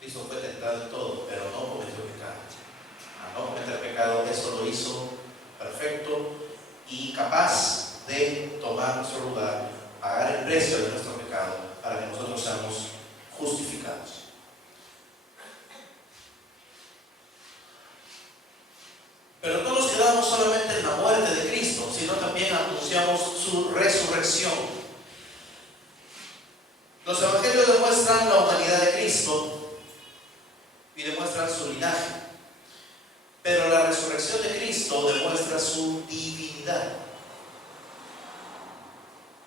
Cristo fue tentado en todo, pero no cometió pecado. Al no cometer pecado, eso lo hizo perfecto y capaz de tomar nuestro lugar, pagar el precio de nuestro pecado para que nosotros seamos justificados. Pero no nos quedamos solamente en la muerte de Cristo, sino también anunciamos su resurrección. Los evangelios demuestran la humanidad de Cristo y demuestran su linaje, pero la resurrección de Cristo demuestra su divinidad,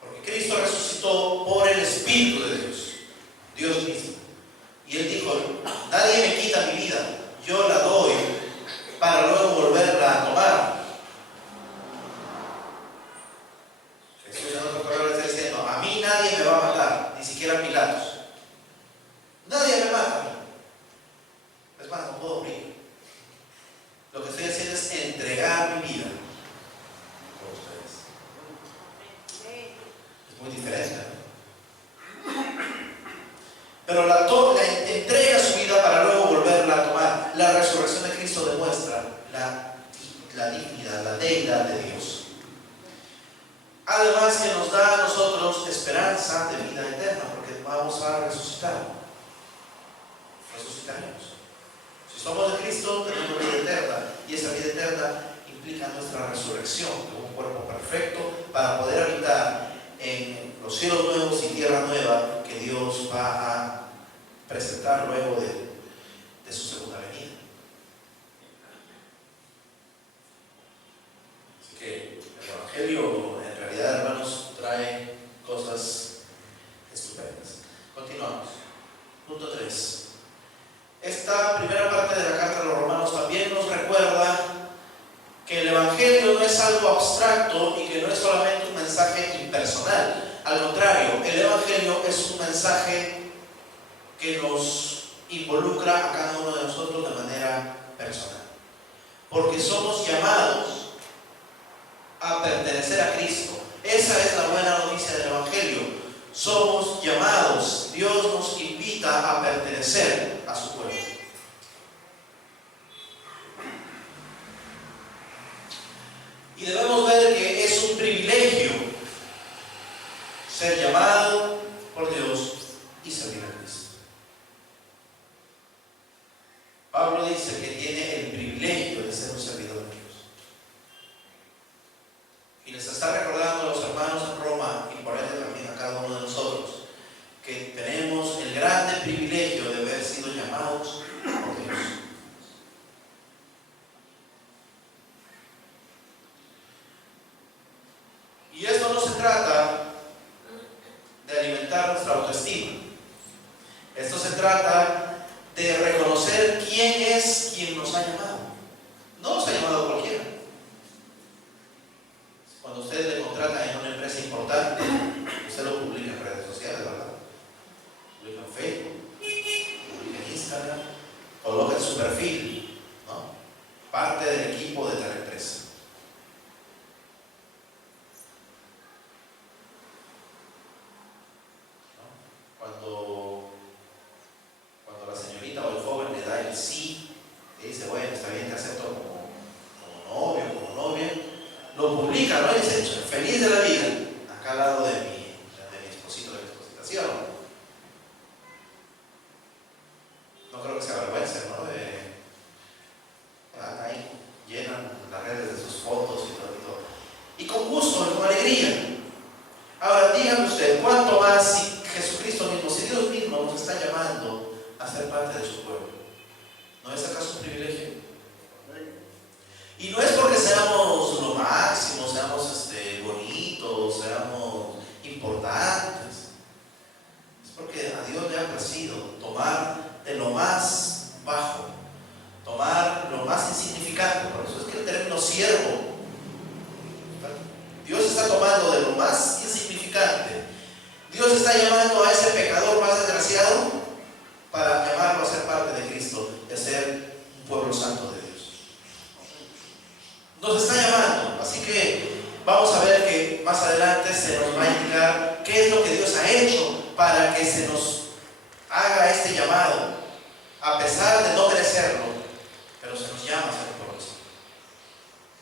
porque Cristo resucitó por el Espíritu de Dios, Dios mismo, y Él dijo, nadie me quita mi vida, yo la doy para luego volverla a tomar. Jesús en otro correo le está diciendo, a mí nadie me va a matar, ni siquiera Pilatos. Nadie me mata a mí. Es más, no puedo morir. Lo que estoy haciendo es entregar mi vida por ustedes. Es muy diferente, ¿no? Pero la entrega su vida para luego volverla a tomar. La resurrección de Cristo demuestra la dignidad, la deidad de Dios. Además que nos da a nosotros esperanza de vida eterna, porque vamos a resucitar. Resucitaremos. Si somos de Cristo, tenemos vida eterna, y esa vida eterna implica nuestra resurrección de un cuerpo perfecto para poder habitar en los cielos nuevos y tierra nueva que Dios va a presentar luego de su segunda venida. Así que el Evangelio, en realidad, hermanos, trae cosas estupendas. Continuamos. Punto 3. Esta primera parte de la carta a los Romanos también nos recuerda que el Evangelio no es algo abstracto y que no es solamente un mensaje impersonal. Al contrario, el Evangelio es un mensaje que nos involucra a cada uno de nosotros de manera personal. Porque somos llamados a pertenecer a Cristo. Esa es la buena noticia del Evangelio. Somos llamados, Dios nos invita a pertenecer a su pueblo. Y debemos ver que es un privilegio ser llamado por Dios y servir a Cristo. Pablo dice que tiene el privilegio de ser un servidor de Dios. Y les está recordando a los hermanos en Roma, y por ende también a cada uno de nosotros, que tenemos el grande privilegio de haber sido llamados por Dios. feliz de la vida, acá al lado de mi esposito de la expositación. No creo que se avergüencen, ¿no? Ahí llenan las redes de sus fotos y todo. Y con gusto, y con alegría. Ahora, dígame usted, ¿cuánto más si Jesucristo mismo, si Dios mismo nos está llamando a ser parte de su pueblo? ¿No es acaso un privilegio? Y no es porque seamos lo máximo, seamos bonitos, seamos importantes. Es porque a Dios le ha placido tomar de lo más bajo, tomar lo más insignificante. Por eso es que el término siervo, Dios está tomando de lo más insignificante. Dios está llamando a ese pecador más desgraciado para llamarlo a ser parte de Cristo y a ser un pueblo santo de Dios. Nos está llamando, así que vamos a ver que más adelante se nos va a indicar qué es lo que Dios ha hecho para que se nos haga este llamado, a pesar de no merecerlo, pero se nos llama a ser pueblo santo.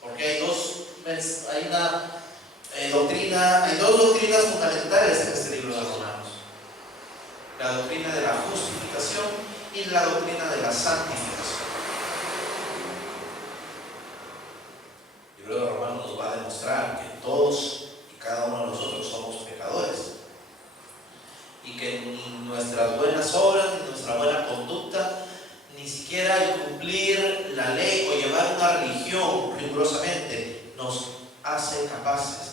Porque hay dos doctrinas fundamentales en este libro de Romanos: la doctrina de la justificación y la doctrina de la santificación. El libro de Romanos nos va a demostrar que todos y cada uno de nosotros somos pecadores y que ni nuestras buenas obras ni nuestra buena conducta, ni siquiera el cumplir la ley o llevar una religión rigurosamente nos hace capaces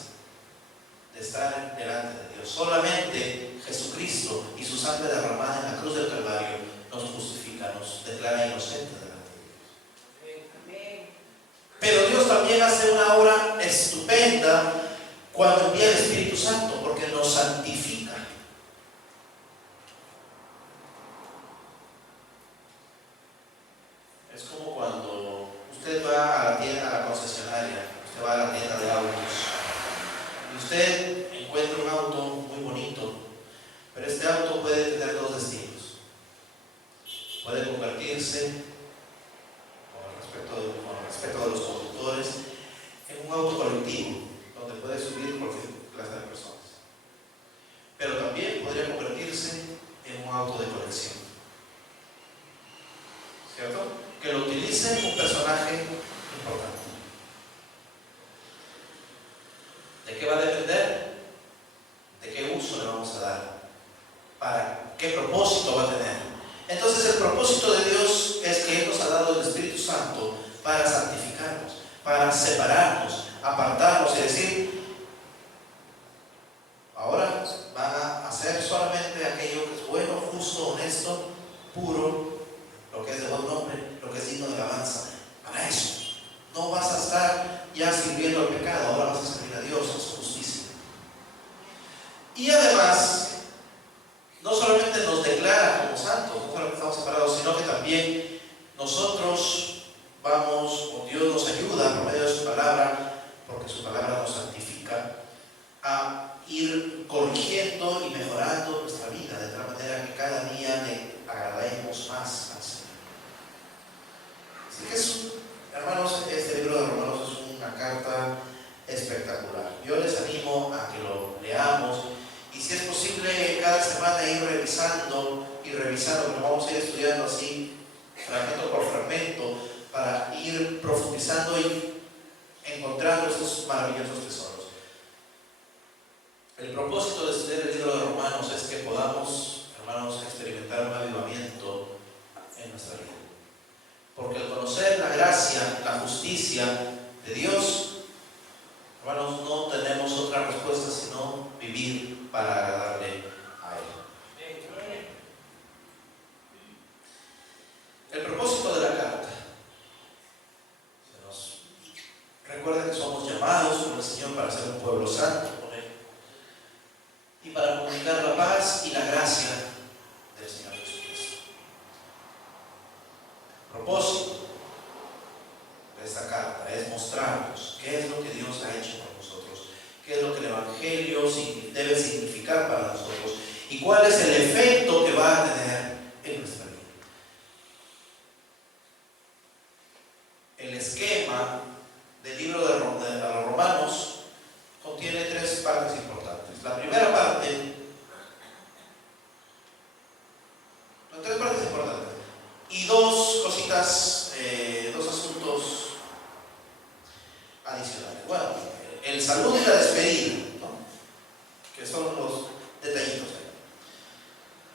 de estar delante de Dios. Solamente Jesucristo y su sangre derramada en la cruz del Calvario nos justifica, nos declara inocentes delante de Dios. Pero Dios también hace una obra estupenda cuando envía el Espíritu Santo, porque nos santifica. Es como cuando usted va a la tienda, a la concesionaria, usted va a la tienda de autos y usted encuentra un auto muy bonito, pero este auto puede tener dos destinos. Puede convertirse, con respecto de los conductores, en un auto colectivo, donde puede subir cualquier clase de personas. Pero también podría convertirse en un auto de colección. ¿Cierto? Que lo utilice un personaje importante. ¿De qué va a depender? ¿De qué uso le vamos a dar? ¿Para qué propósito va a tener? Entonces el propósito de Dios es que Él nos ha dado el Espíritu Santo para santificarnos, para separarnos, apartarnos y decir: ahora van a hacer solamente aquello que es bueno, justo, honesto, puro, lo que es de buen nombre, lo que es digno de alabanza. Para eso no vas a estar ya sirviendo al pecado, ahora vas a servir a Dios, a su justicia. Y además, no solamente nos declara como santos, no solamente estamos separados, sino que también nosotros vamos, o Dios nos ayuda por medio de su palabra, porque su palabra nos santifica, a ir corrigiendo y mejorando nuestra vida, de tal manera que cada día le agrademos más al Señor. Así que hermanos, este libro de Romanos es una carta espectacular. Yo les animo a que lo leamos y, si es posible, cada semana ir revisando y revisando, lo vamos a ir estudiando así, fragmento por fragmento, para ir profundizando y encontrando estos maravillosos tesoros. El propósito de estudiar el libro de Romanos es que podamos, hermanos, experimentar un avivamiento en nuestra vida. Porque al conocer la gracia, la justicia de Dios, hermanos, no tenemos otra respuesta sino vivir para agradarle a Él. El propósito de la carta: se nos recuerda que somos llamados por el Señor para ser un pueblo santo con Él y para comunicar la paz y la gracia del Señor Jesucristo. El propósito de esta carta es mostrarnos qué es lo que Dios ha hecho por nosotros, qué es lo que el Evangelio debe significar para nosotros y cuál es el efecto que va a tener en nuestra vida. El esquema del libro de los Romanos contiene tiene tres partes importantes. La primera parte, tres partes importantes, y dos cositas, dos asuntos adicionales. Bueno, el saludo y la despedida, ¿no? Que son los detallitos ahí.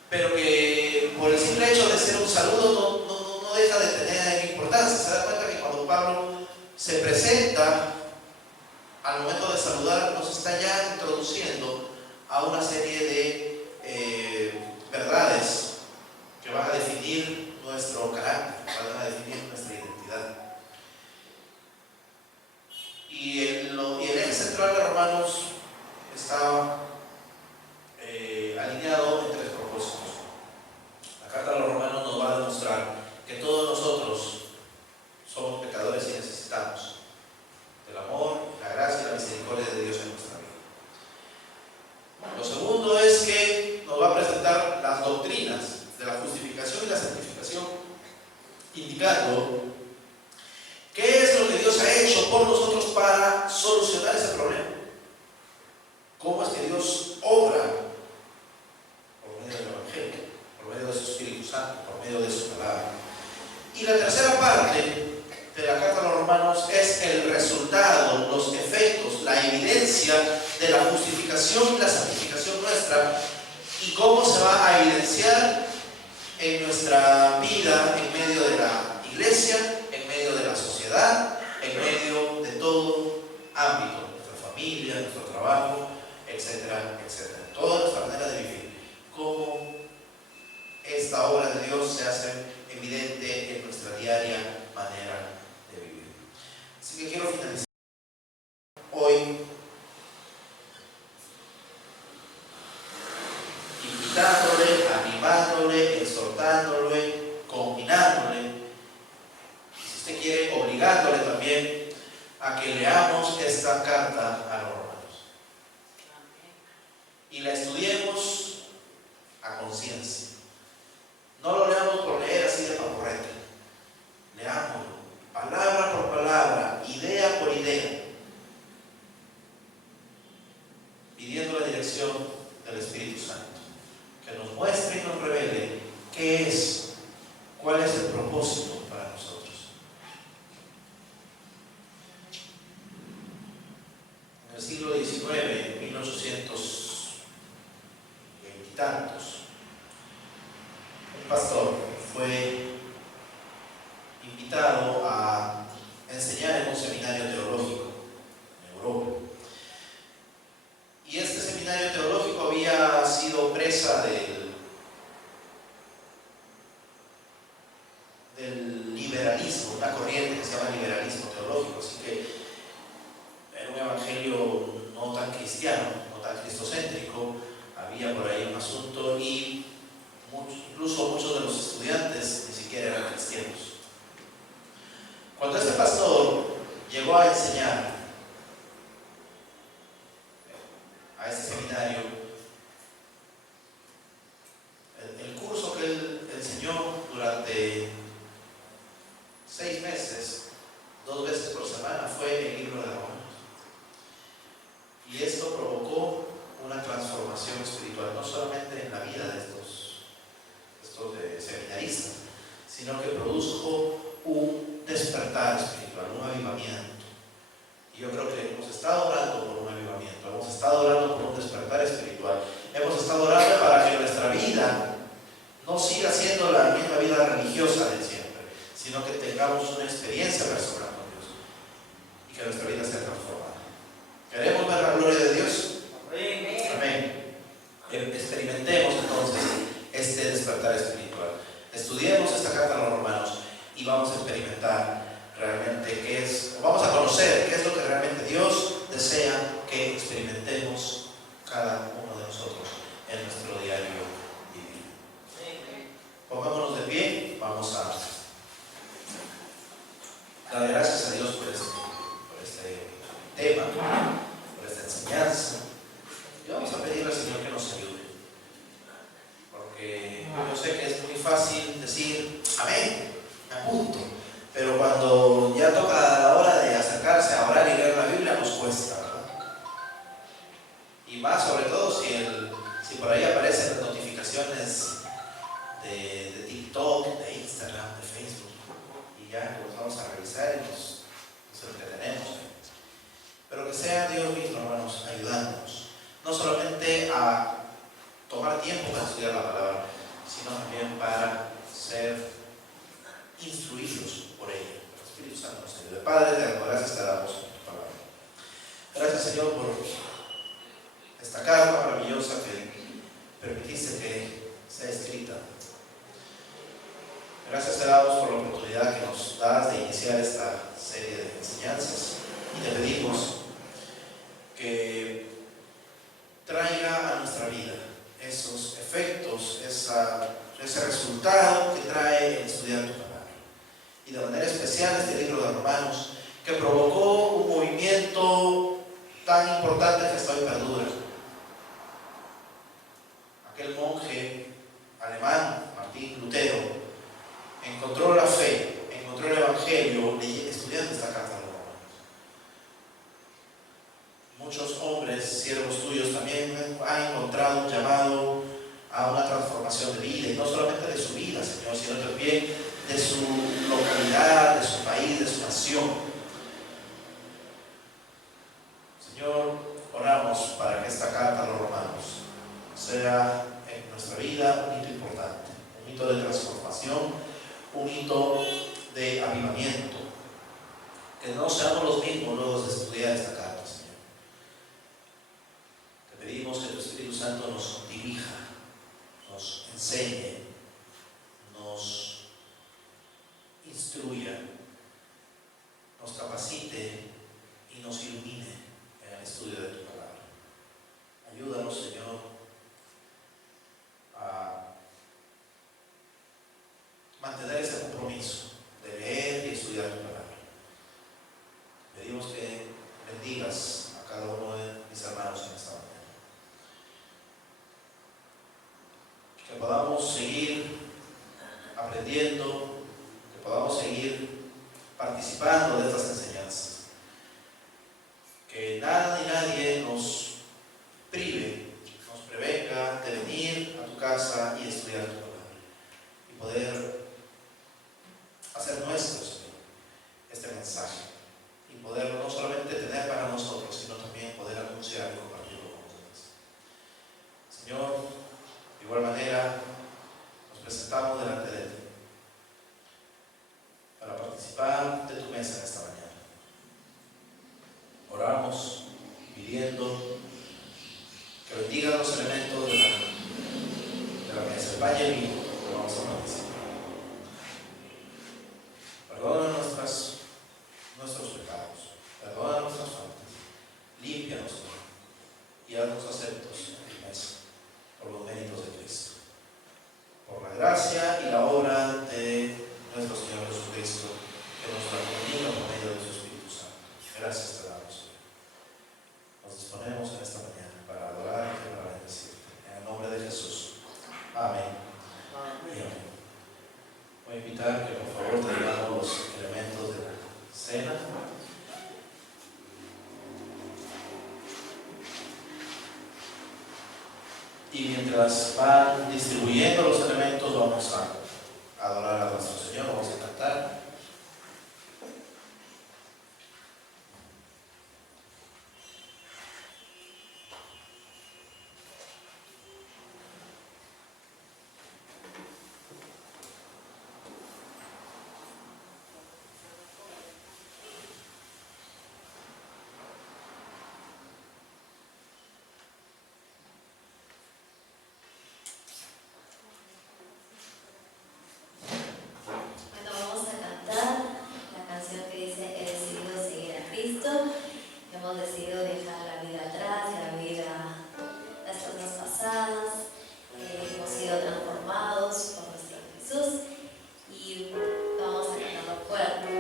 Pero que por el simple hecho de ser un saludo no deja de tener importancia. Se da cuenta que cuando Pablo se presenta, al momento de saludar, nos está ya introduciendo a una serie de verdades que van a definir nuestro carácter, van a definir nuestra identidad. Y el eje central de Romanos está alineado en tres propósitos. La carta a los Romanos nos va a demostrar que todos nosotros somos pecadores y necesitamos del amor, la gracia y la misericordia de Dios en nuestra vida. Lo segundo es que nos va a presentar las doctrinas de la justificación y la santificación, indicando qué es lo que Dios ha hecho por nosotros para solucionar ese problema. ¿Cómo es que Dios obra por medio del Evangelio, por medio de su Espíritu Santo, por medio de su palabra? Y la tercera parte de la carta a los Romanos es el resultado, los efectos, la evidencia de la justificación y la santificación nuestra, y cómo se va a evidenciar en nuestra vida, en medio de la iglesia, en medio de la sociedad, en medio de todo ámbito, nuestra familia, nuestro trabajo, etcétera, etcétera. Toda nuestra manera de vivir. Cómo esta obra de Dios se hace evidente en nuestra diaria manera de vivir. Así que quiero finalizar hoy invitándole, animándole, exhortándole, combinándole, si usted quiere, obligándole también a que leamos esta carta a los Romanos y la estudiemos a conciencia. No lo leamos por leer así de papurrete, leámoslo palabra por palabra, idea por idea, pidiendo la dirección del Espíritu Santo, que nos muestre y nos revele qué es, cuál es el propósito para nosotros. En el siglo XIX, en 1820 y tantos, un pastor fue invitado a enseñar en un seminario teológico en Europa. Y este seminario teológico había sido presa del liberalismo, una corriente que se llama liberalismo teológico, así que era un evangelio no tan cristiano, no tan cristocéntrico, había por ahí un asunto y incluso muchos de los estudiantes ni siquiera eran cristianos. Cuando este pastor llegó a enseñar a este seminario, el curso que él enseñó durante 6 meses, 2 veces por semana, fue el libro de Romanos. Y esto provocó una transformación espiritual, no solamente en la vida de estos seminaristas, sino que produjo un despertar espiritual, un avivamiento. Y yo creo que hemos estado orando por un avivamiento, hemos estado orando por un despertar espiritual, hemos estado orando para que nuestra vida no siga siendo la misma vida religiosa de siempre, sino que tengamos una experiencia personal con Dios y que nuestra vida sea transformada. ¿Queremos ver la gloria de Dios? Amén. Experimentemos entonces este despertar espiritual. Estudiemos esta carta a los Romanos y vamos a experimentar realmente qué es, vamos a conocer qué es lo que realmente Dios desea que experimentemos cada uno de nosotros en nuestro diario vivir. Pongámonos de pie, vamos a dar gracias a Dios por este tema, por esta enseñanza, y vamos a pedirle al Señor que nos ayude, porque yo sé que es muy fácil decir amén, me apunto, pero cuando ya toca la hora de acercarse a orar y leer la Biblia nos cuesta, ¿verdad? ya comenzamos a revisar y nos entretenemos. Pero que sea Dios mismo, hermanos, ayudándonos, no solamente a tomar tiempo para estudiar la palabra, sino también para ser instruidos por ella. El Espíritu Santo nos ayude. Padre, te damos gracias, te damos por tu palabra. Gracias, Señor, por esta carta maravillosa que permitiste que sea escrita. Gracias te damos por la oportunidad que nos das de iniciar esta serie de enseñanzas y te pedimos que traiga a nuestra vida esos efectos, ese resultado que trae el estudiar tu palabra. Y de manera especial este libro de Romanos, que provocó un movimiento tan importante que hasta hoy perdura. Aquel monje alemán, Martín Lutero, encontró la fe, encontró el Evangelio estudiando esta carta de los Romanos. Muchos hombres, siervos tuyos, también han encontrado un llamado a una transformación de vida, y no solamente de su vida, Señor, sino también de su localidad, de su país, de su nación. Señor, oramos para que esta carta a los Romanos sea en nuestra vida un hito importante, un hito de transformación, un hito de avivamiento, que no seamos los mismos luego de estudiar esta carta, Señor. Te pedimos que tu Espíritu Santo nos dirija, nos enseñe, nos instruya, nos capacite y nos ilumine en el estudio de tu palabra. Ayúdanos, Señor, a mantener ese compromiso de leer y estudiar tu palabra. Pedimos que bendigas a cada uno de mis hermanos en esta mañana. Que podamos seguir aprendiendo, que podamos seguir participando de estas enseñanzas. Que nada ni nadie nos prive, nos prevenga de venir a tu casa y estudiar tu palabra. Y poder hacer nuestro, Señor, este mensaje. Y poderlo no solamente tener para nosotros, sino también poder anunciar y compartirlo con los demás. Señor, de igual manera, nos presentamos delante de ti para participar de tu mesa en esta mañana. Oramos pidiendo que bendiga los elementos de la mesa, el pan y el vino que vamos a participar. Perdona nuestros pecados, perdona nuestras faltas, límpianos, Señor, y haznos aceptos en tu mesa por los méritos de Cristo, por la gracia y la obra de nuestro Señor Jesucristo, que nos la comunica por medio de su Espíritu Santo. Gracias te damos, Señor. Nos disponemos en esta mañana para adorarte y para bendecirte. En el nombre de Jesús. Amén. Y amén. Voy a invitar que por favor traigamos los elementos de la cena. Y mientras van distribuyendo los elementos, vamos a adorar a nuestro Señor, vamos a cantar. Hemos decidido dejar la vida atrás, la vida, las cosas pasadas, hemos sido transformados por nuestro Jesús y vamos a cantarlo fuerte.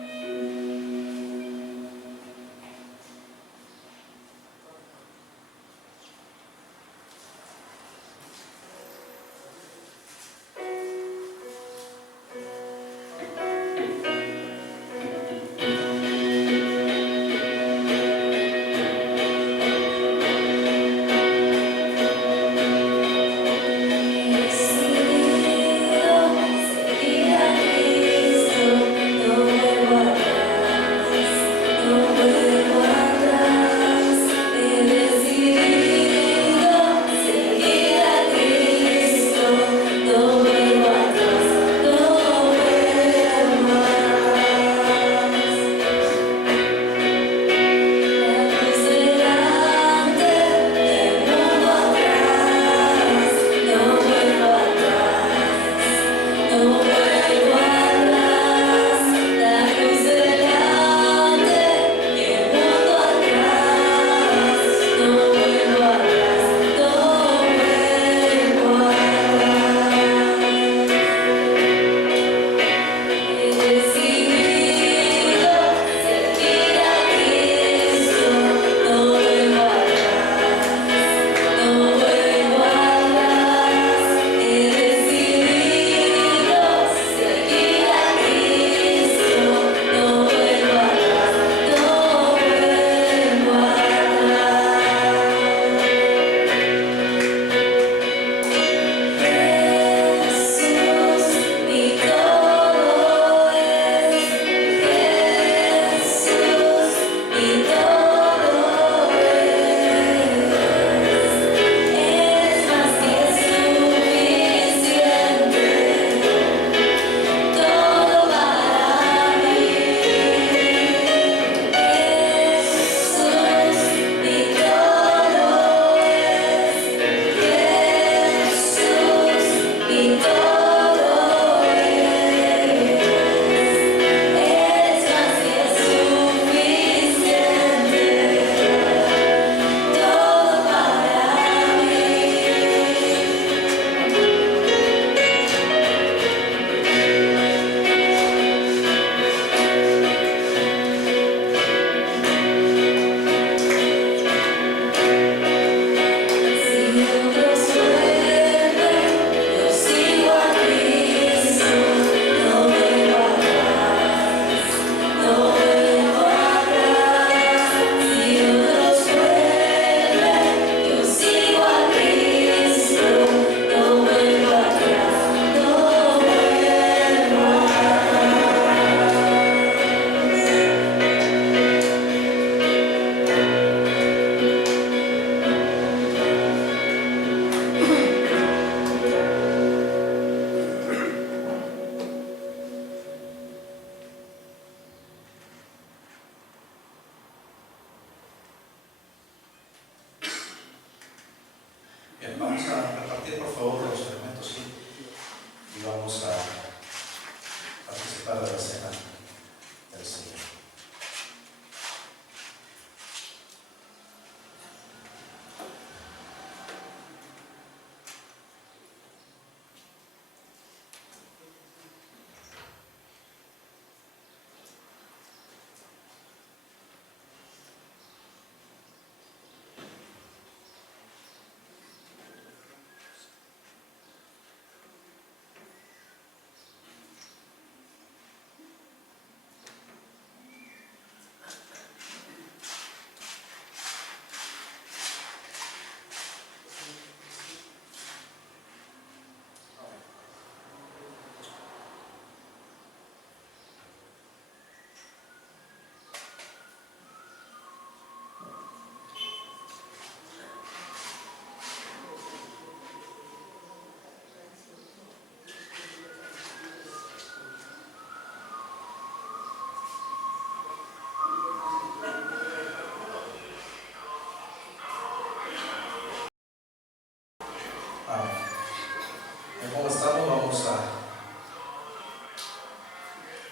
¿Okay?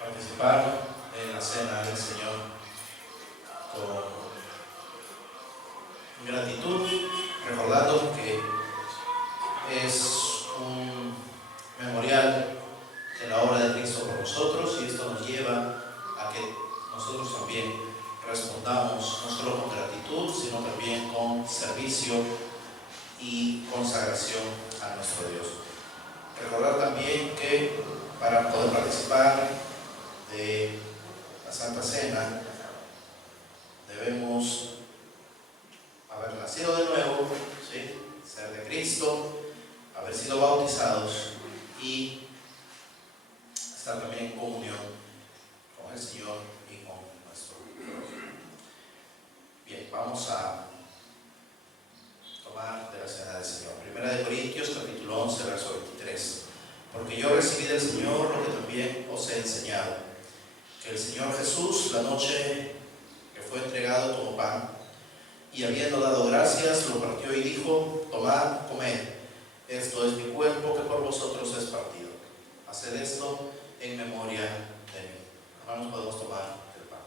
participar en la cena del Señor con gratitud, recordando que es un memorial de la obra de Cristo por nosotros, y esto nos lleva a que nosotros también respondamos no solo con gratitud, sino también con servicio y consagración a nuestro Dios. Recordar también que para poder participar de la Santa Cena debemos haber nacido de nuevo, ¿sí? Ser de Cristo, haber sido bautizados y estar también en comunión con el Señor y con nuestro Dios. Bien, vamos a tomar de la cena del Señor. Primera de Corintios, capítulo 11, verso 23. Porque yo recibí del Señor lo que también os he enseñado, que el Señor Jesús, la noche que fue entregado, tomó pan, y habiendo dado gracias, lo partió y dijo: tomad, comed, esto es mi cuerpo que por vosotros es partido. Haced esto en memoria de mí. Hermanos, podemos tomar el pan.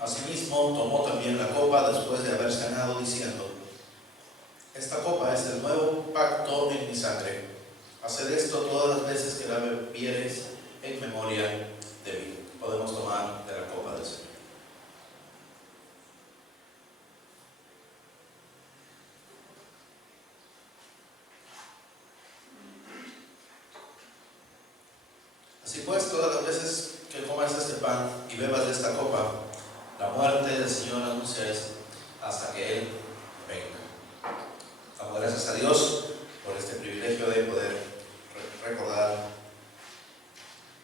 Asimismo, tomó también la copa después de haber cenado, diciendo: esta copa es el nuevo pacto en mi sangre. Haced esto todas las veces que la bebiereis en memoria de mí. Podemos tomar de la copa del Señor. Así pues, todas las veces que comas este pan y bebas de esta copa, la muerte del Señor anunciáis hasta que Él venga. Damos gracias a Dios por este privilegio de poder recordar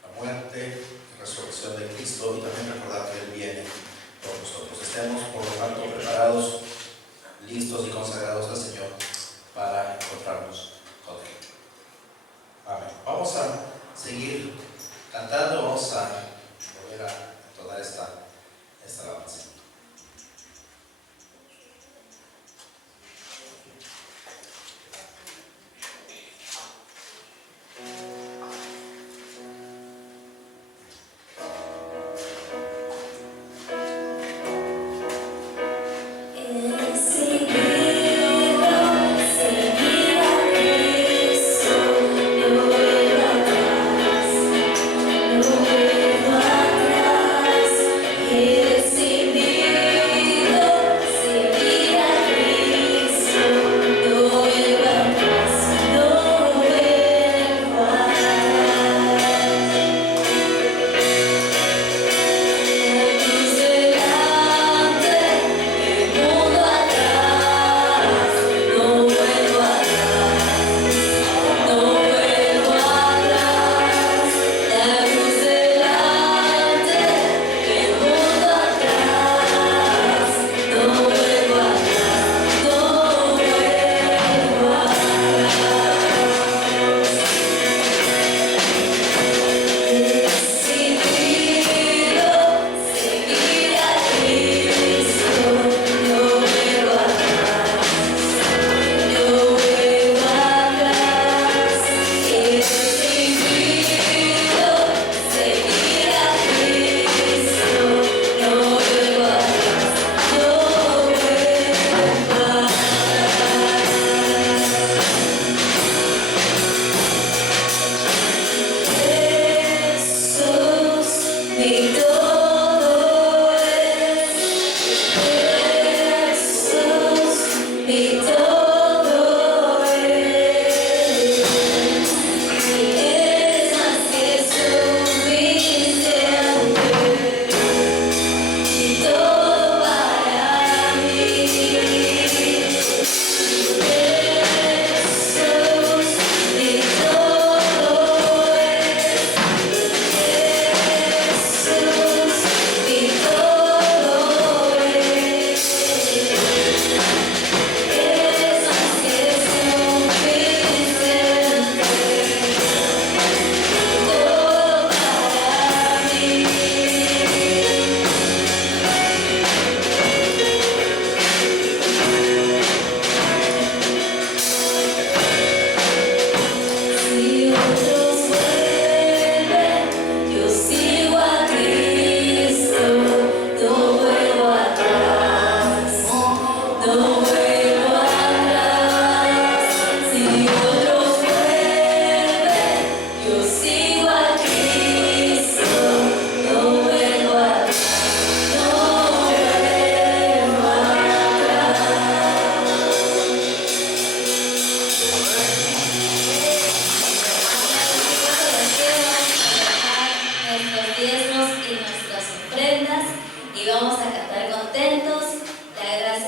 la muerte y resurrección de Cristo, y también recordar que Él viene por nosotros. Estemos, por lo tanto, preparados, listos y consagrados al Señor para encontrarnos con Él. Amén. Vamos a seguir cantando, vamos a volver a entonar esta alabanza. Seguir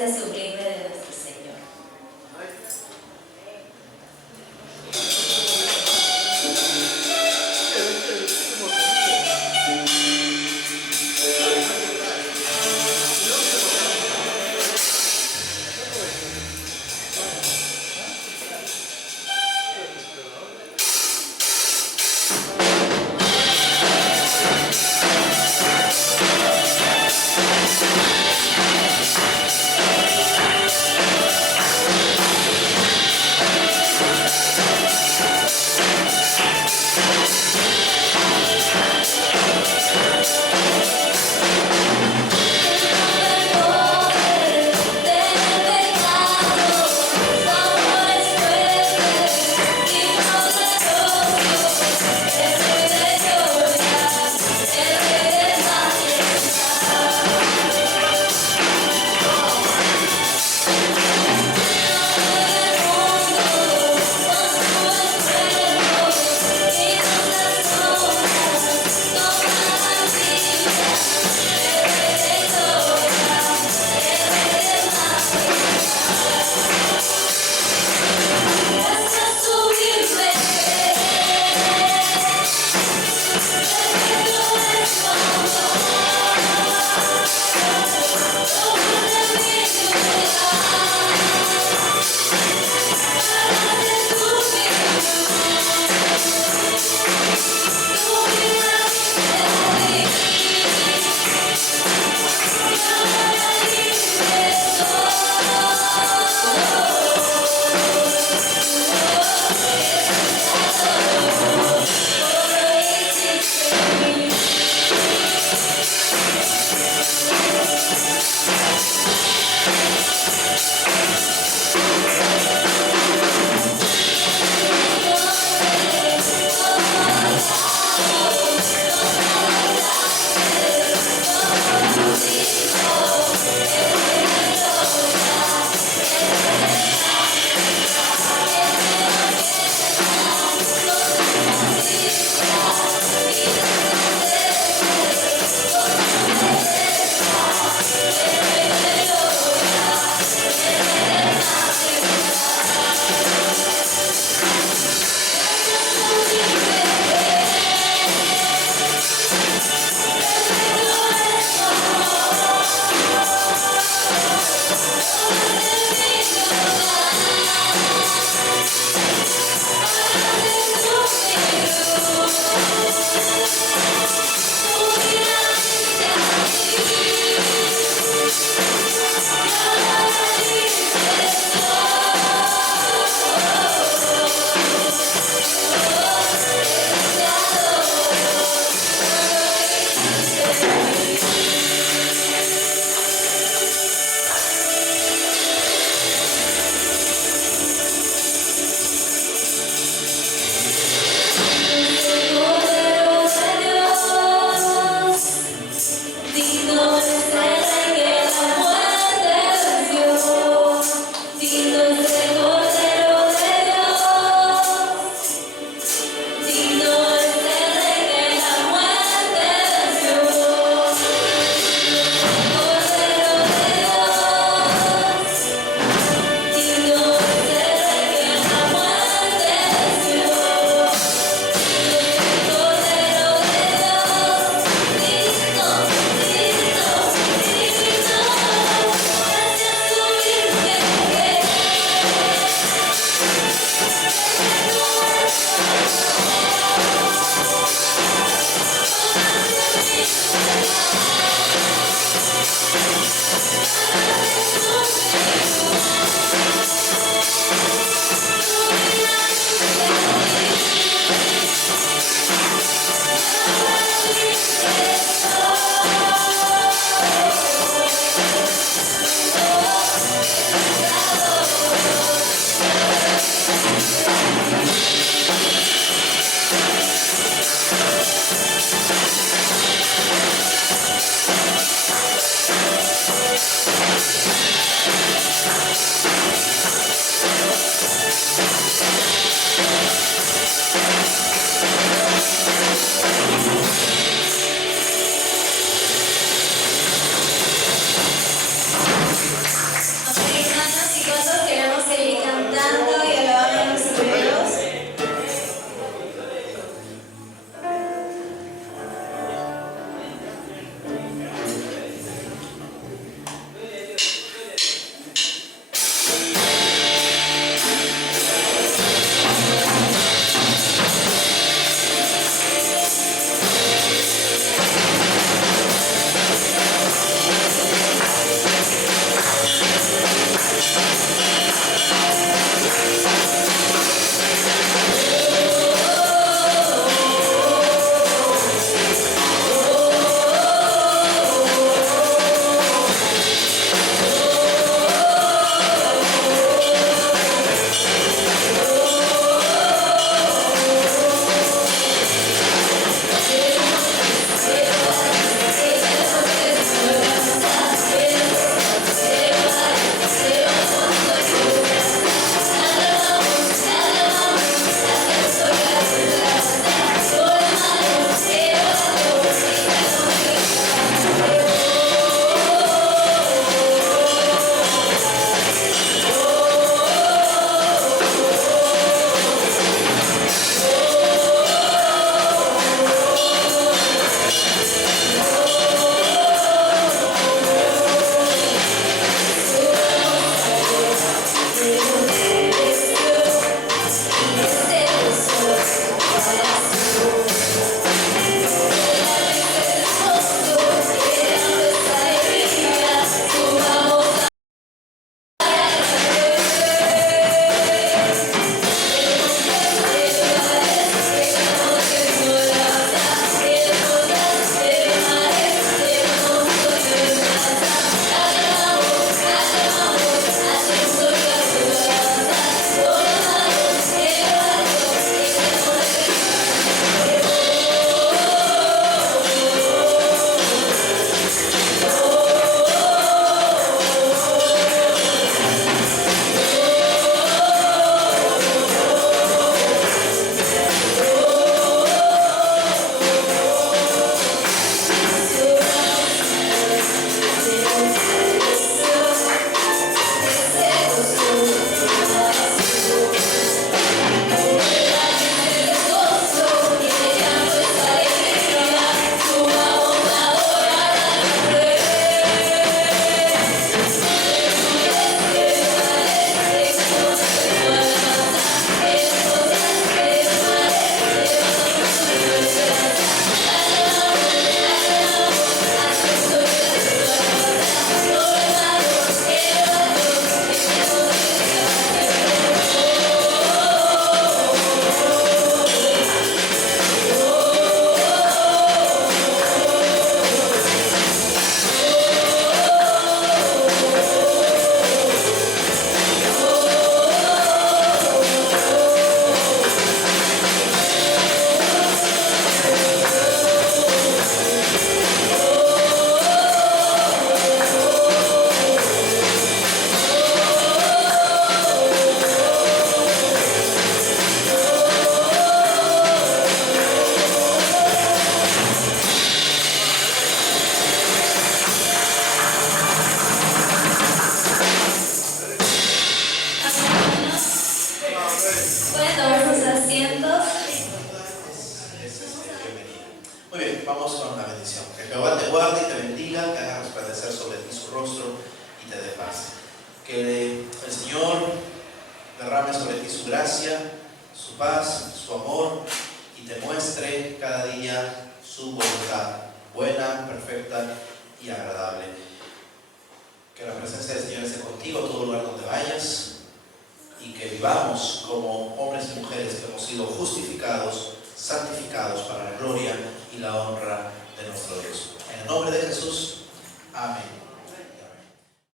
gracia sublime de nuestro Señor. su paz, su amor y te muestre cada día su voluntad, buena, perfecta y agradable. Que la presencia del Señor esté contigo a todo lugar donde vayas y que vivamos como hombres y mujeres que hemos sido justificados, santificados para la gloria y la honra de nuestro Dios. En el nombre de Jesús, amén.